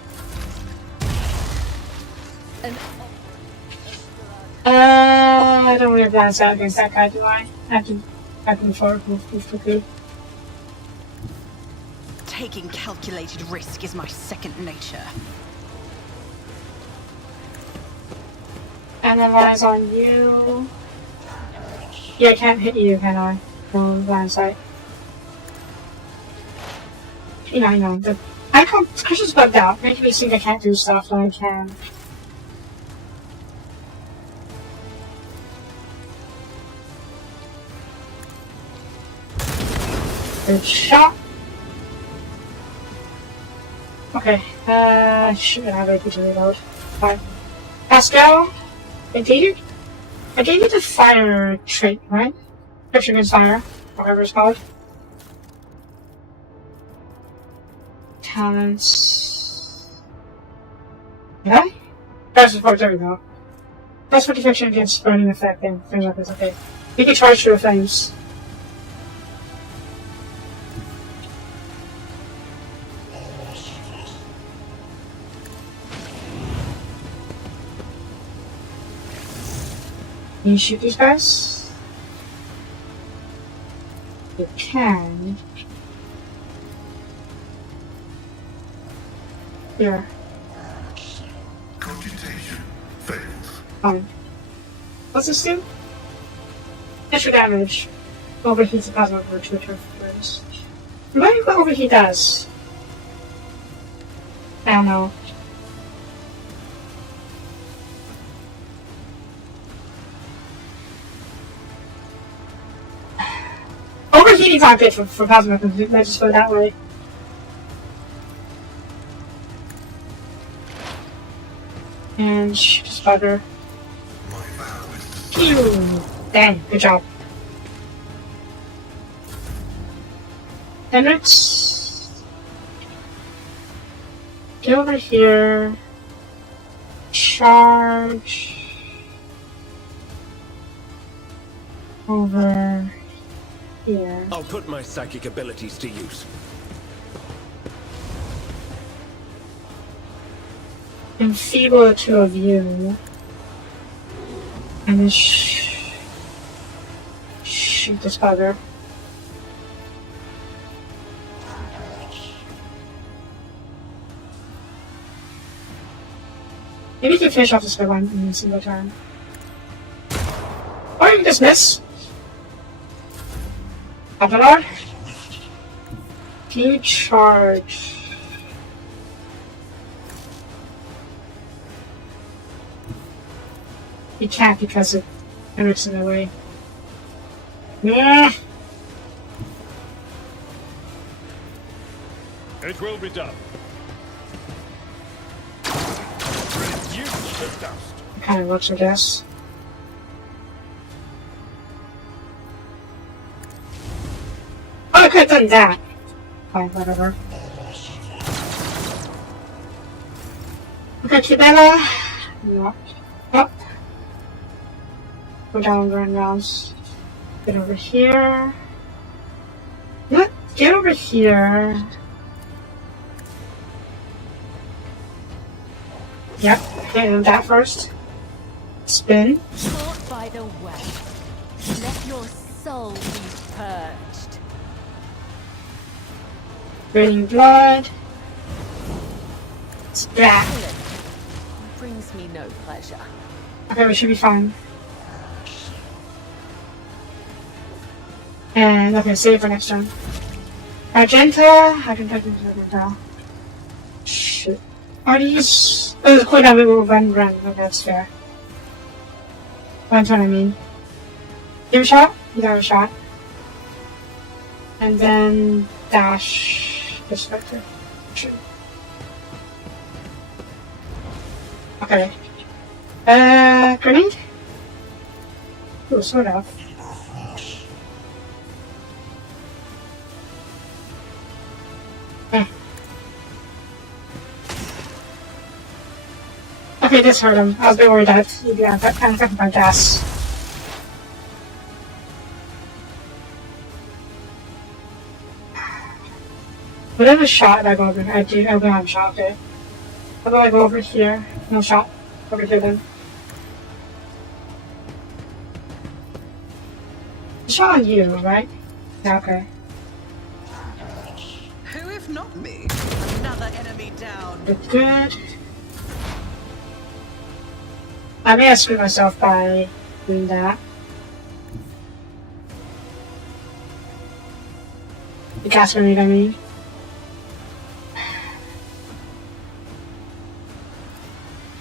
I don't really glance out against that guy, do I? I can forward move quickly. Taking calculated risk is my second nature. Analyze on you. Yeah, I can't hit you, can I? No blind sight. I know. The icon Christian's bugged out, making me think I can't do stuff that I can. Good shot. Okay, shouldn't have anything to reload. Fine. Pascal, I gave you the fire trait, right? Picture against fire, whatever it's called. Talents. Did I? Fast support, there we go. Fast for protection against burning effect and things like this, okay. You can charge through the flames. Can you shoot these guys? You can. Here. Computation failed. Fine. What's this do? Extra damage. Overheats the plasma for 2 turn frames. Remind me what overheat does. I don't know. Overheating's not good for plasma weapons. Let's just go that way. And shoot a spider. My vow is to Pew! Dang, good job. Hendrix. Get over here. Charge. Over here. I'll put my psychic abilities to use. Enfeeble the two of you. And then shoot the spider. Maybe you can finish off this big one in a single turn. Or you can just miss. Avalar? Can you charge? You can't because of Eric's in the way. Yeah. It will be done. Reduce the dust. Kind of looks, I guess. Oh, I could have done that. Fine, whatever. Okay, Kibella. No. Up. Go down, run rounds. Get over here. What? Get over here. Yep, okay, do that first. Spin. Caught by the web. Let your soul be purged. Draining blood. Splat. Brings me no pleasure. Okay, we should be fine. And, okay, save for next turn. Argenta. Argenta. Shit. Are these... Oh, the cooldown we will run. Okay, that's fair. That's what I mean. Give a shot? You got a shot. And then... dash... Perspective. Sure. Okay. Grenade? Ooh, sort of. Okay, this hurt him. I was a bit worried that he'd be affected by gas. Whatever shot I go over, I don't have a shot, okay. How about I go over here? No shot. Over here then. Shot on you, right? Yeah, okay. Who if not me? Another enemy down. Good. I may have screwed myself by doing that. The gas grenade, I mean.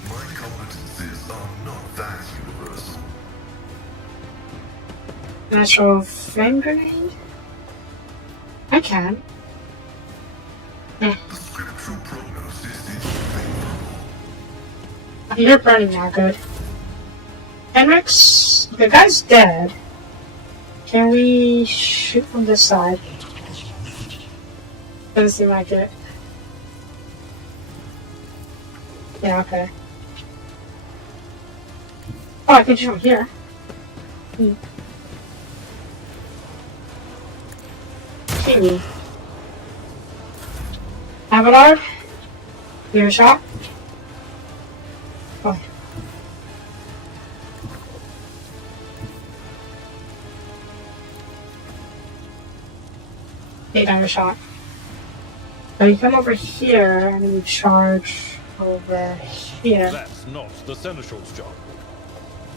My competencies are not that universal. Natural flame grenade? I can. The scriptural prognosis is favorable. You're burning now, good. Henrix, the guy's dead. Can we shoot from this side? Doesn't seem like it. Yeah, okay. I can show here. Okay. Abelard? Give it a shot. Oh. Take another shot. So you come over here and you charge over here. That's not the Seneschal's job.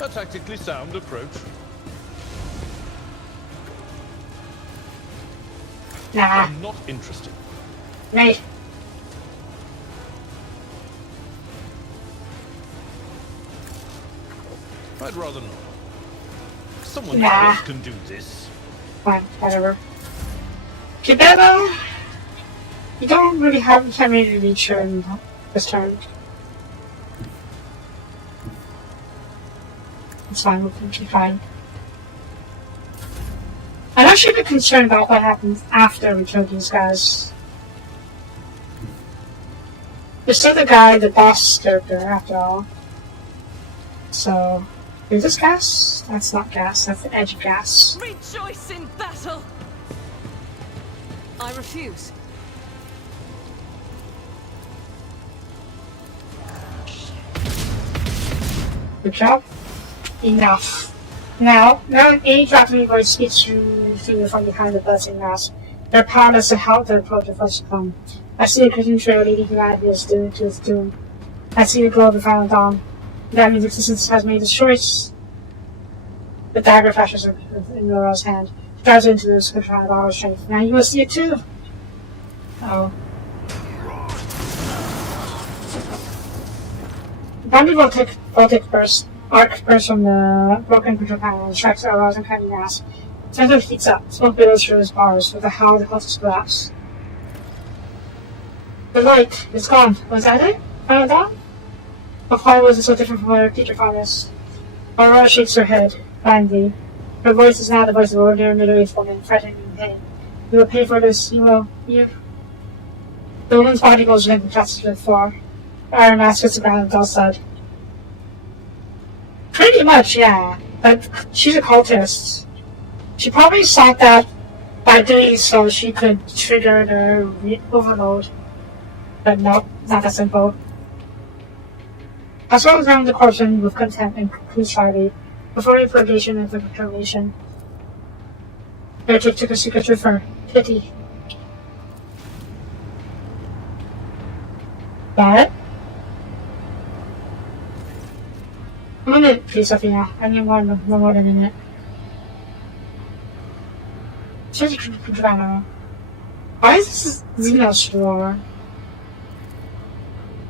A tactically sound approach. Nah. I'm not interested. Right. I'd rather not. Someone Nah. else can do this. Fine, whatever. Kibetto! You don't really have time to reach her in this turn. It's fine, we'll be fine. I'm actually a bit concerned about what happens after we kill these guys. There's still the guy, the boss character, after all. So, is this gas? That's not gas, that's the edge gas. Rejoice in battle! I refuse. Good job. Enough. Now any Japanese voice speaks to you from behind the buzzing mask. They're powerless to help their approach the first to come. I see a Christian trail leading humanity is doomed to its doom. I see the glow of the final dawn. That means existence has made its choice. The dagger flashes in Laura's hand. She drives into the description of our strength. Now you will see it too. Oh. Boundary voltaic burst. Arc bursts from the broken control panel and strikes Aurora and Candy Mass. Sensor heats up. Smoke billows through his bars. With a howl, the clusters collapse. The light is gone. Was that it? Final dawn? But why was it so different from what Peter found us? Aurora shakes her head, blindly. Her voice is now the voice of an ordinary middle-aged woman, frightened in pain. You will pay for this. You will. You. The woman's body goes limp and collapses to the floor. Iron Mask hits the ground with a dull thud. Pretty much, yeah. But she's a cultist. She probably thought that by doing so she could trigger the overload. But no, not that simple. As well as around the corpsman with contempt and concludes shyly, before the purgation and the purgation. Heretic took a secret to her. Pity. But a minute, please, Sophia. I need no more than a minute. She's a drama. Why is this Xenos drawer?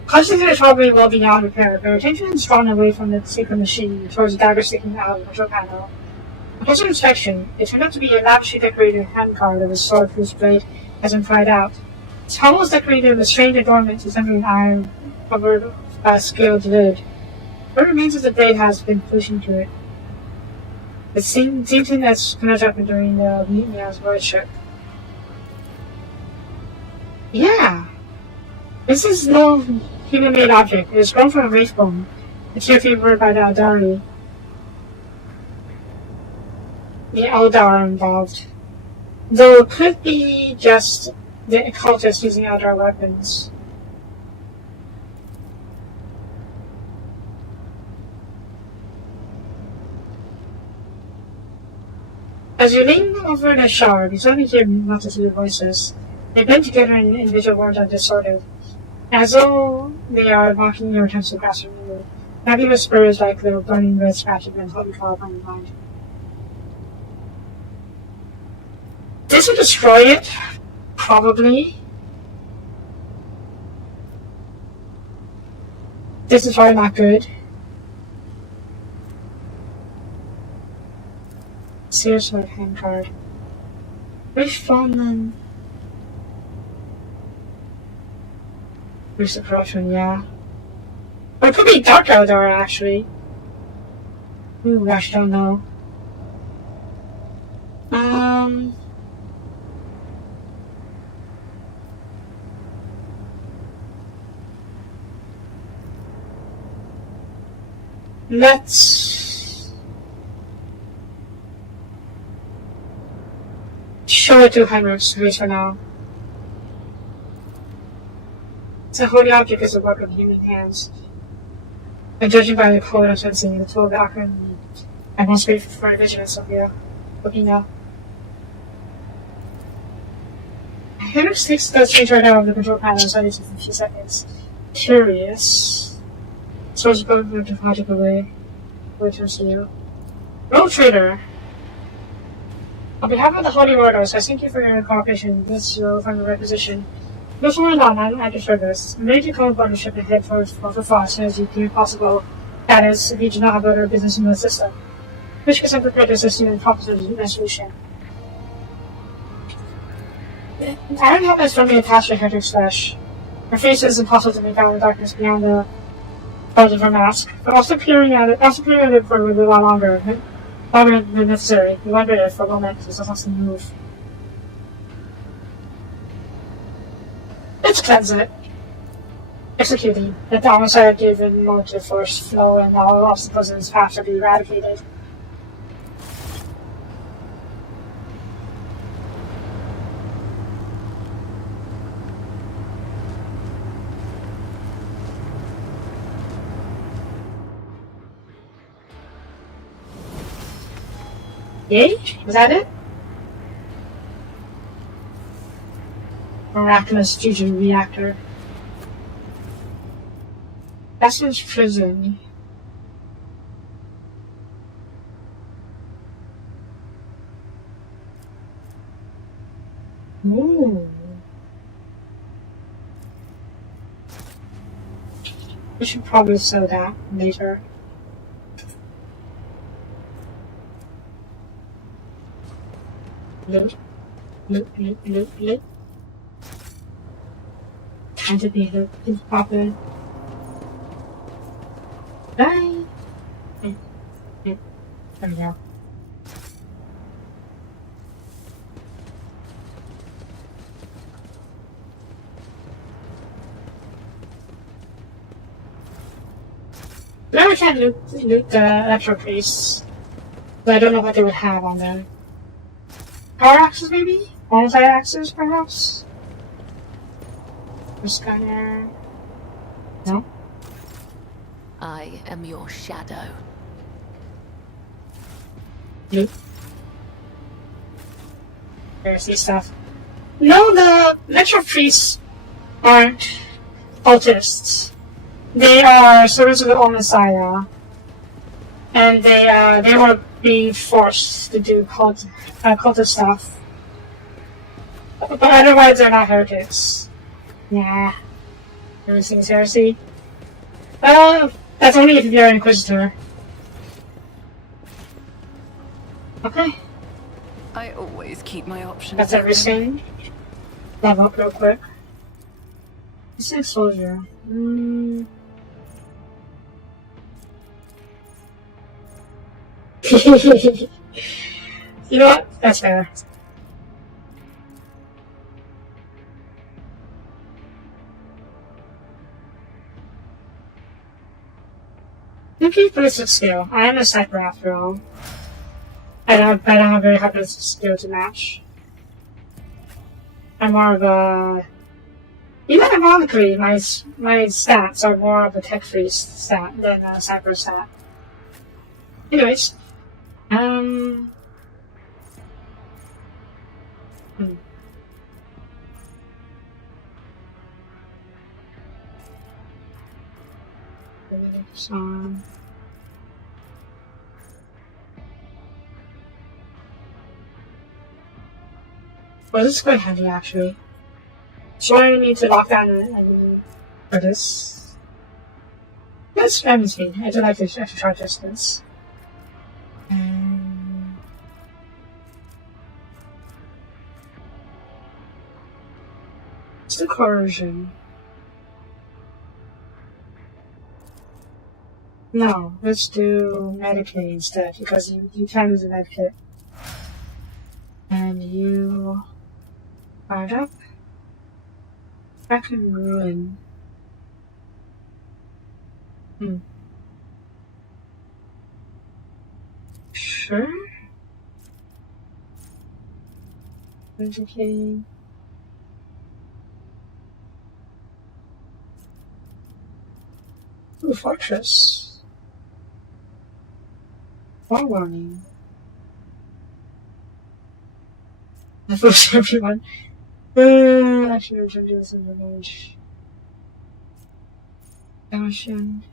Constantly is probably well beyond repair, but her attention is drawn away from the secret machine towards the dagger sticking out of the control panel. On closer inspection, it turned out to be a lavishly decorated handguard of a sword whose blade has been pried out. Its hollow is decorated with strange adornments resembling an iron covered by a scaled lid. What remains of the blade has been pushed into it. The same thing that's gonna happen during the mutiny on the ship. Yeah! This is no human-made object. It is grown from a wraith bone. It's carefully worded by the Eldari. The Eldar are involved. Though it could be just the occultists using Eldar weapons. As you lean over the shower, you suddenly hear multitude of voices. They blend together and individual words are distorted, as though they are mocking your attempts to grasp your memory. Happy whispers like little burning red scratches and holding call upon your mind. This would destroy it, probably. This is probably not good. Serious Lord hand card. Which phone then? Where's the corruption? Yeah. Or it could be Dark Eldar, actually. Ooh, I actually don't know. Let's Show it to Heinrich's face for now. It's a holy object is a work of human hands. And judging by the code of sensing, the tool of the Akron, I must wait for a vision of Sophia. Looking up. Heinrich's takes does change right now of the control panel, so I need to for a few seconds. Curious. So it's going to the logical way. Wait to see you. Road Trader! On behalf of the Holy Orders, I thank you for your cooperation. This will find the right position. Before long, I'm at your service. Major common partnership ahead for far as soon as you deem possible. That is, if you do not have other business in the system. Which can prepared to assist you in proposing a solution. I don't have this from me past your heritage slash. Her face is impossible to make out in the darkness beyond the bars of her mask, but also peering at it for a little while longer than necessary. You wonder if for a moment this wants to move. Let's cleanse it. Executing. Let the Omnissiah give in motive force flow and all obstacles in its path to be eradicated. Yay? Was that it? Miraculous fusion reactor. Bastion's prison. Ooh. We should probably sell that later. Loot. Loot. Time to be loot. It's popping. Bye! There we go. Now we can't loot the electro priests. But I don't know what they would have on them. Power axes, maybe? Multi-axes, perhaps? The scanner. No? I am your shadow. Nope. There's the stuff. No, the electro priests aren't cultists. They are servants of the Omnissiah. And they were being forced to do cultist stuff. But otherwise they're not heretics. Nah. Everything's heresy. Well, that's only if you're an Inquisitor. Okay. I always keep my options. That's everything. Level up real quick. It's an exposure. You know what? That's fair. Okay, ballistic skill. I am a sniper after all. I don't have very high ballistic skill to match. I'm more of a... Even ironically, my stats are more of a tech-free stat than a sniper stat. Anyways. Well, this is quite handy actually. So I need to lock down for this. That's spam speed. I do like this extra charge distance. It's the coercion. No, let's do Medicaid instead, because you can use a medkit. And you fired up. Back in ruin. Sure? WH40k. Ooh, Fortress. Forewarning. I forced everyone. Actually, return to this in the range. Ocean.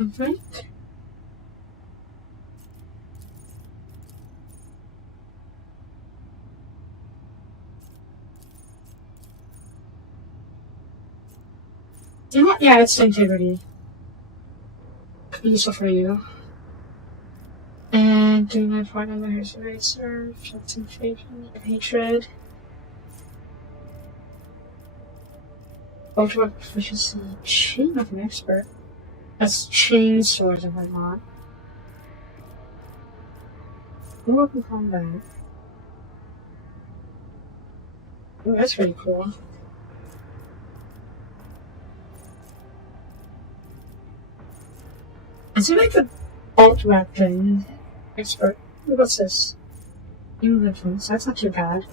Okay. You know what? Yeah, it's integrity. Could be useful for you. And doing my part on the Hearse Eraser, Shutting Fate, Hatred. Ultimate Proficiency, Chain of an Expert. That's chain swords and whatnot. Open combat. Oh, that's pretty cool. Is it like the bolt weapon expert? What's this? New influence. That's not too bad.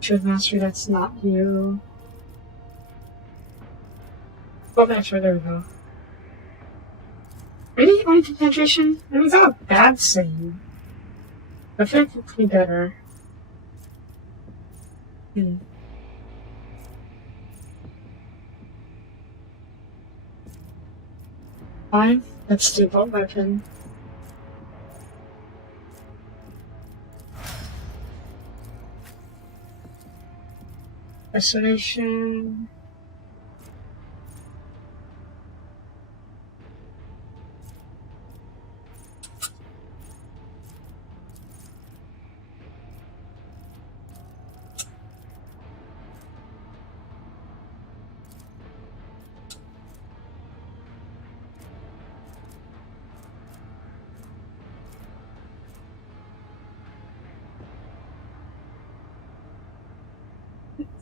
Should mastery, that's not you. Bolt expert, there we go. Really? Only penetration? I mean, it's not a bad thing. I feel like it could be better. Fine. Let's do bolt weapon. Restoration.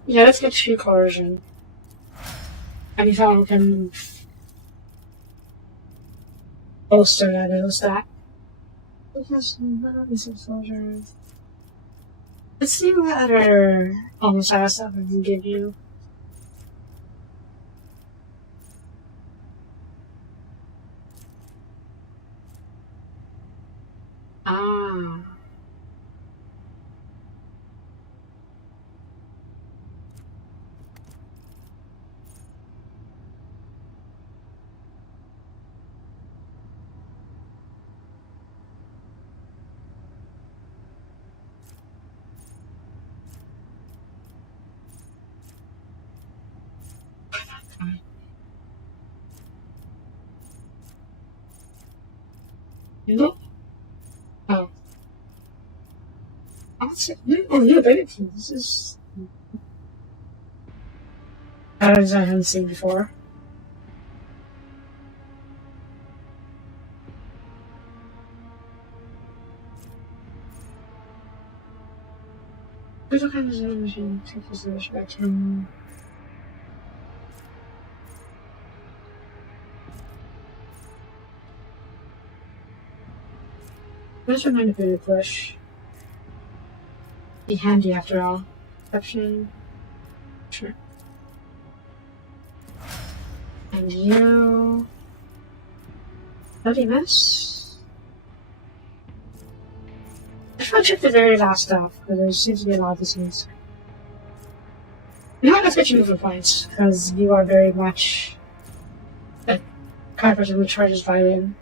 Yeah, let's get true coercion. Anytime we can bolster that is that. Soldiers. Let's see what other Omnissiah stuff I can give you. Ah. No. Oh. New ability. This is. As I haven't seen before. There's all kinds of machine take this back from. Let's remind a bit of push. Be handy after all. Perception. Sure. And you. Bloody mess. I should check the very last stuff, because there seems to be a lot of things. You know what, let's get you movement points, because you are very much a kind of person who charges violin.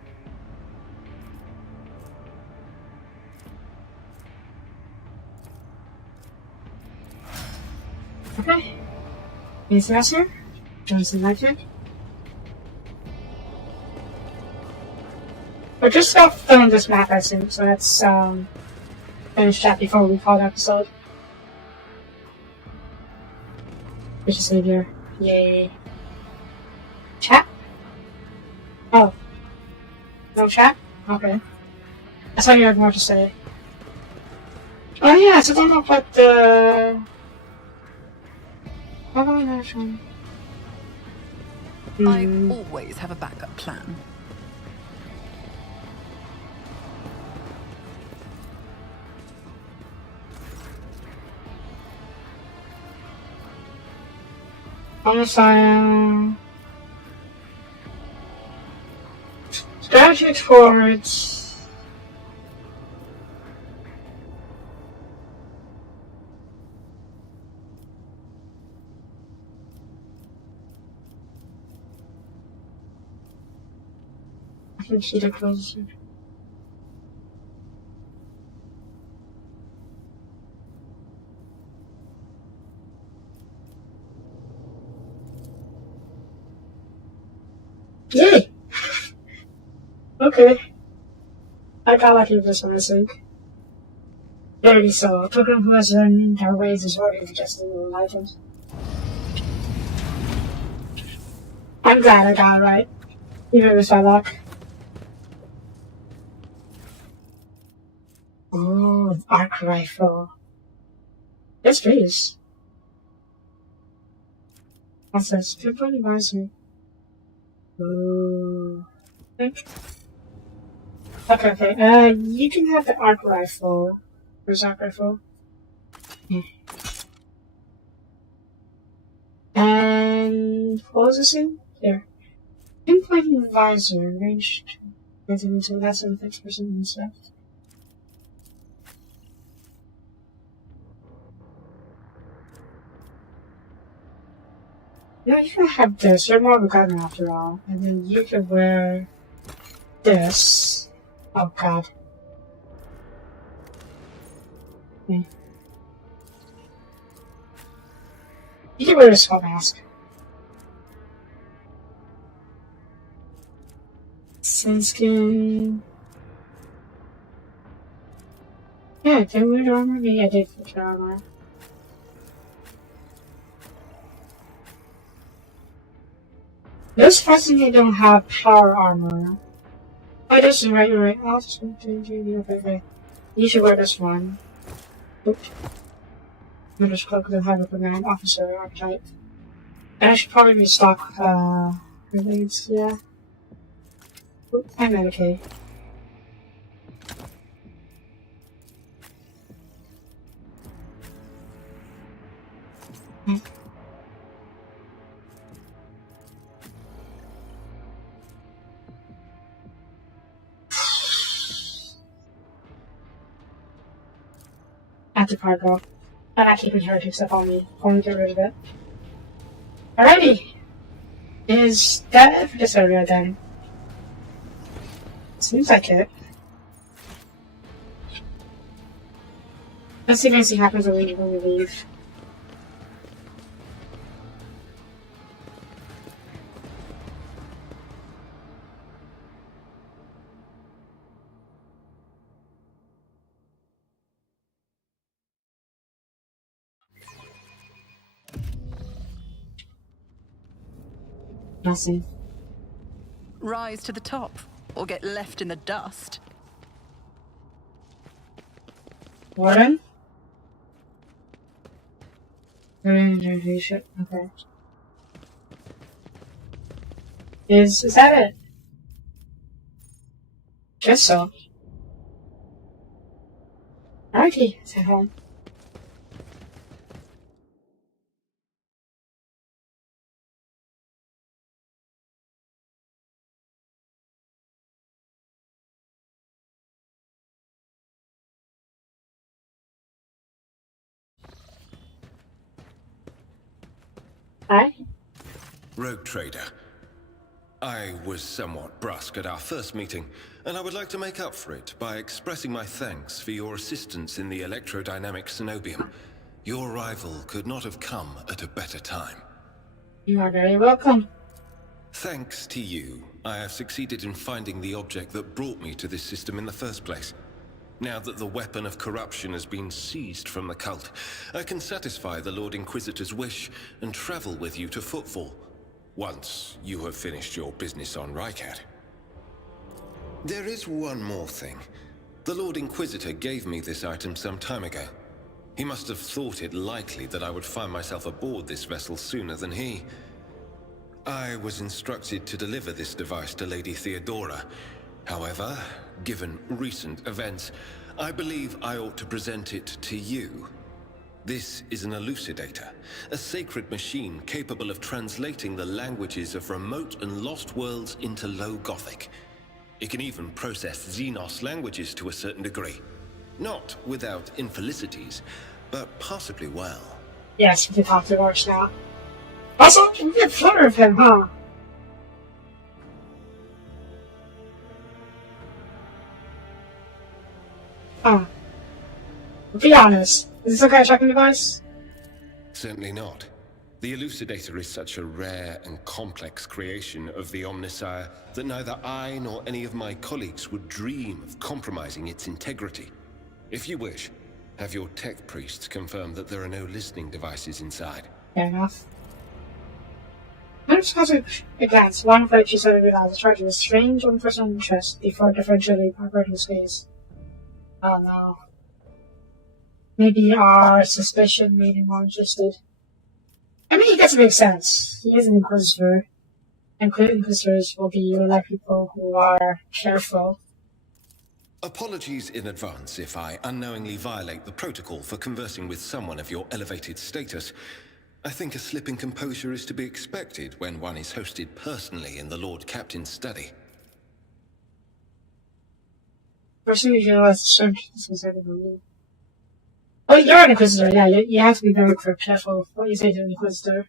Okay. Anything else here? Johnson Magic? We're just about filming this map, I think, so let's finish that before we call the episode. Vicious Savior. Yay. Chat? Oh. No chat? Okay. I thought you had more to say. Oh yeah, so I don't know what the... How about actually? I always have a backup plan. Omnissiah. Strategic forwards. I can see the closer. Yay! Okay. I got lucky with this one, I think. There we saw. Program who has learned their ways is already just little items. I'm glad I got it right. Even with my luck. Oh, arc rifle. Yes, please. What's this? Pinpoint advisor. Ooh. Okay, okay. You can have the arc rifle. Where's arc rifle? Yeah. And what was this thing? Here. Pinpoint advisor. Ranged. That's an effects person and stuff. No, you can have this. You're more of a gunner after all. And then you can wear this. Oh god. Okay. You can wear a skull mask. Skin. Yeah, did I wear armor? Maybe I did put armor. Those surprisingly they don't have power armor. Oh, this is right, you're right. Okay. You should wear this one. Oops. Winter's cloak with have a command officer archetype. And I should probably restock grenades, yeah. Oop, I'm okay. At the cargo. I'm not keeping heretic stuff on me. Only get rid of it. Alrighty! Is that it for this area then? Seems like it. Let's see if anything happens when we leave. Nothing. Rise to the top, or get left in the dust. Warden? Okay. Is that it? Guess so. Alrighty, let's head home. Hi. Rogue Trader. I was somewhat brusque at our first meeting, and I would like to make up for it by expressing my thanks for your assistance in the electrodynamic Cenobium. Your arrival could not have come at a better time. You are very welcome. Thanks to you, I have succeeded in finding the object that brought me to this system in the first place. Now that the weapon of corruption has been seized from the cult, I can satisfy the Lord Inquisitor's wish and travel with you to Footfall, once you have finished your business on Rycat. There is one more thing. The Lord Inquisitor gave me this item some time ago. He must have thought it likely that I would find myself aboard this vessel sooner than he. I was instructed to deliver this device to Lady Theodora. However, given recent events, I believe I ought to present it to you. This is an elucidator, a sacred machine capable of translating the languages of remote and lost worlds into Low Gothic. It can even process Xenos languages to a certain degree. Not without infelicities, but possibly well. Yes, we can talk to Arch now. Also, we get flutter of him, huh? Huh. Be honest, is this okay tracking device? Certainly not. The Elucidator is such a rare and complex creation of the Omnissiah that neither I nor any of my colleagues would dream of compromising its integrity. If you wish, have your tech priests confirm that there are no listening devices inside. Fair enough. I'm just going to glance. One of which you suddenly realize charging a strange unforeseen interest before differentially operating space. Oh no. Maybe our suspicion made him more interested. I mean, it doesn't make sense. He is an Inquisitor, and Inquisitors will be like people who are careful. Apologies in advance if I unknowingly violate the protocol for conversing with someone of your elevated status. I think a slip in composure is to be expected when one is hosted personally in the Lord Captain's study. First you realize the search is inside of me. Oh, you're an Inquisitor, yeah, you have to be very careful what you say to an Inquisitor.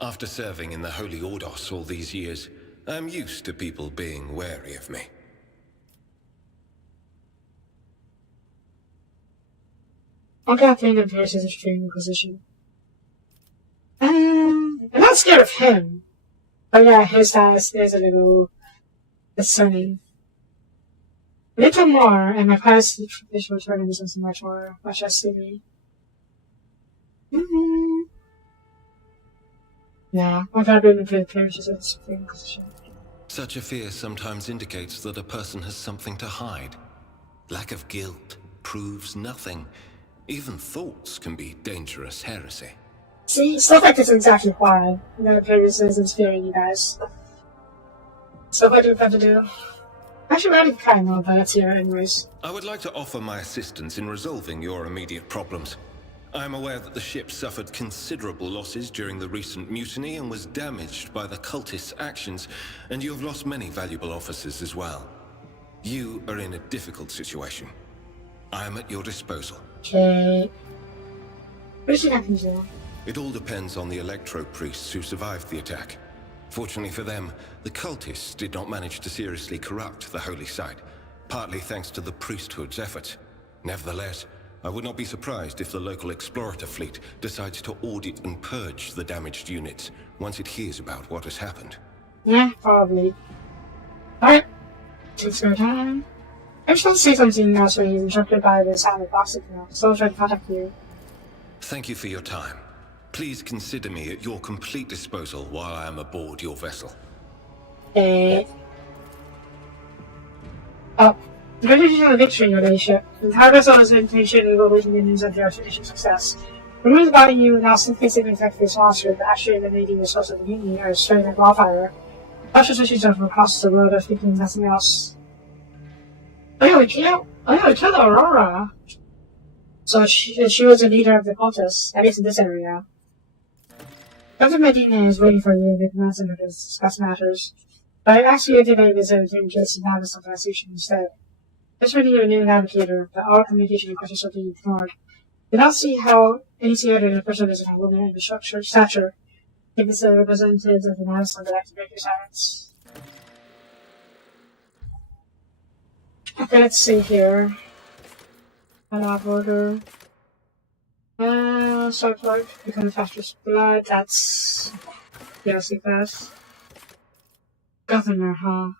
After serving in the Holy Ordos all these years, I'm used to people being wary of me. I'm Captain of Pierce's extreme Inquisition. I'm not scared of him. But yeah, his task is a little discerning. A little more, and my past is returning to something much less silly. Nah, I've got to be the appearances of this Inquisition. Such a fear sometimes indicates that a person has something to hide. Lack of guilt proves nothing. Even thoughts can be dangerous heresy. See, stuff like this is exactly why the appearances is fearing you guys. So what do we have to do? Actually, I kind of know about it here anyways. I would like to offer my assistance in resolving your immediate problems. I am aware that the ship suffered considerable losses during the recent mutiny and was damaged by the cultists' actions, and you have lost many valuable officers as well. You are in a difficult situation. I am at your disposal. Okay. What should happen to them? It all depends on the electro-priests who survived the attack. Fortunately for them, the cultists did not manage to seriously corrupt the holy site, partly thanks to the priesthood's efforts. Nevertheless, I would not be surprised if the local explorator fleet decides to audit and purge the damaged units once it hears about what has happened. Yeah, probably. Alright. Takes some time. I'm just going to say something else when he's interrupted by the sound of box signal, so I'll try to contact you. Thank you for your time. Please consider me at your complete disposal while I am aboard your vessel. Oh. Congratulations on the victory, your ladyship. The entire vessel has been commissioned and will be news of your expedition's success. Rumors about you now simply significant this monster that actually eliminating the source of the mutiny are spreading like wildfire. Partial issues from across the world are speaking nothing else. Oh yeah, we killed Aurora. So she was the leader of the cultists, at least in this area. Dr. Medina is waiting for you with Manson to discuss matters. But I asked you today visit in case you have this organization instead. Just ready your new navigator, but all communication requests shall be ignored. Do not see how any other person is a woman in the stature. If it's a representative of the Madison that I can break your silence. Okay, let's see here. Allow order. Start work. Become faster's blood. That's DLC pass. Governor, huh?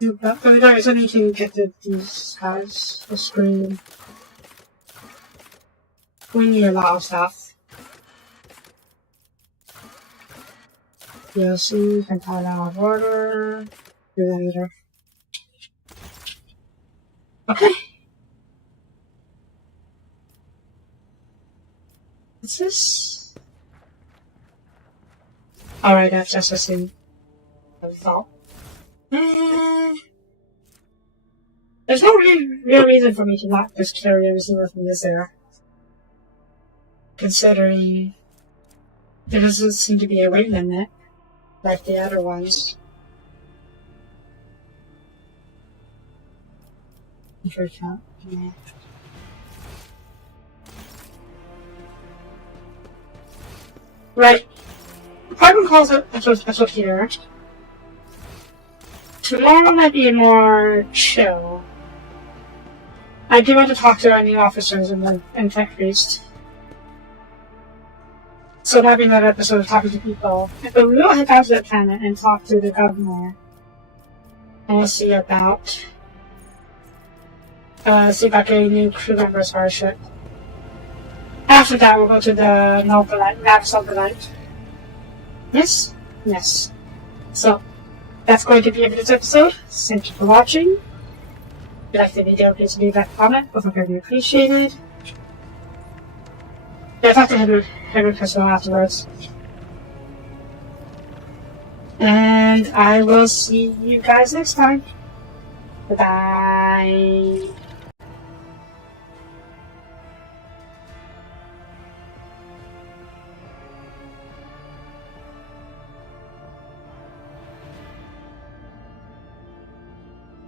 But guys, I need to get these guys the screen. We need a lot of stuff. DLC, compile out of order. Do that later. Okay. What's this? Alright, that's just a scene. I thought. There's no real reason for me to not just carry everything with me, is there? Considering there doesn't seem to be a weight limit like the other ones. Count. Yeah. Right. Pardon calls it a here. Tomorrow might be more chill. I do want to talk to our new officers and Tech Priest. So that'll be another episode of talking to people. But we will head down to the planet and talk to the governor. And we'll see about getting new crew members for our ship. After that, we'll go to the Max Nobelite. Yes? Yes. So, that's going to be it for this episode. Thank you for watching. If you liked the video, please leave that comment. Both would be appreciated. Yeah, talk to Henry Crystal afterwards. And I will see you guys next time. Bye-bye.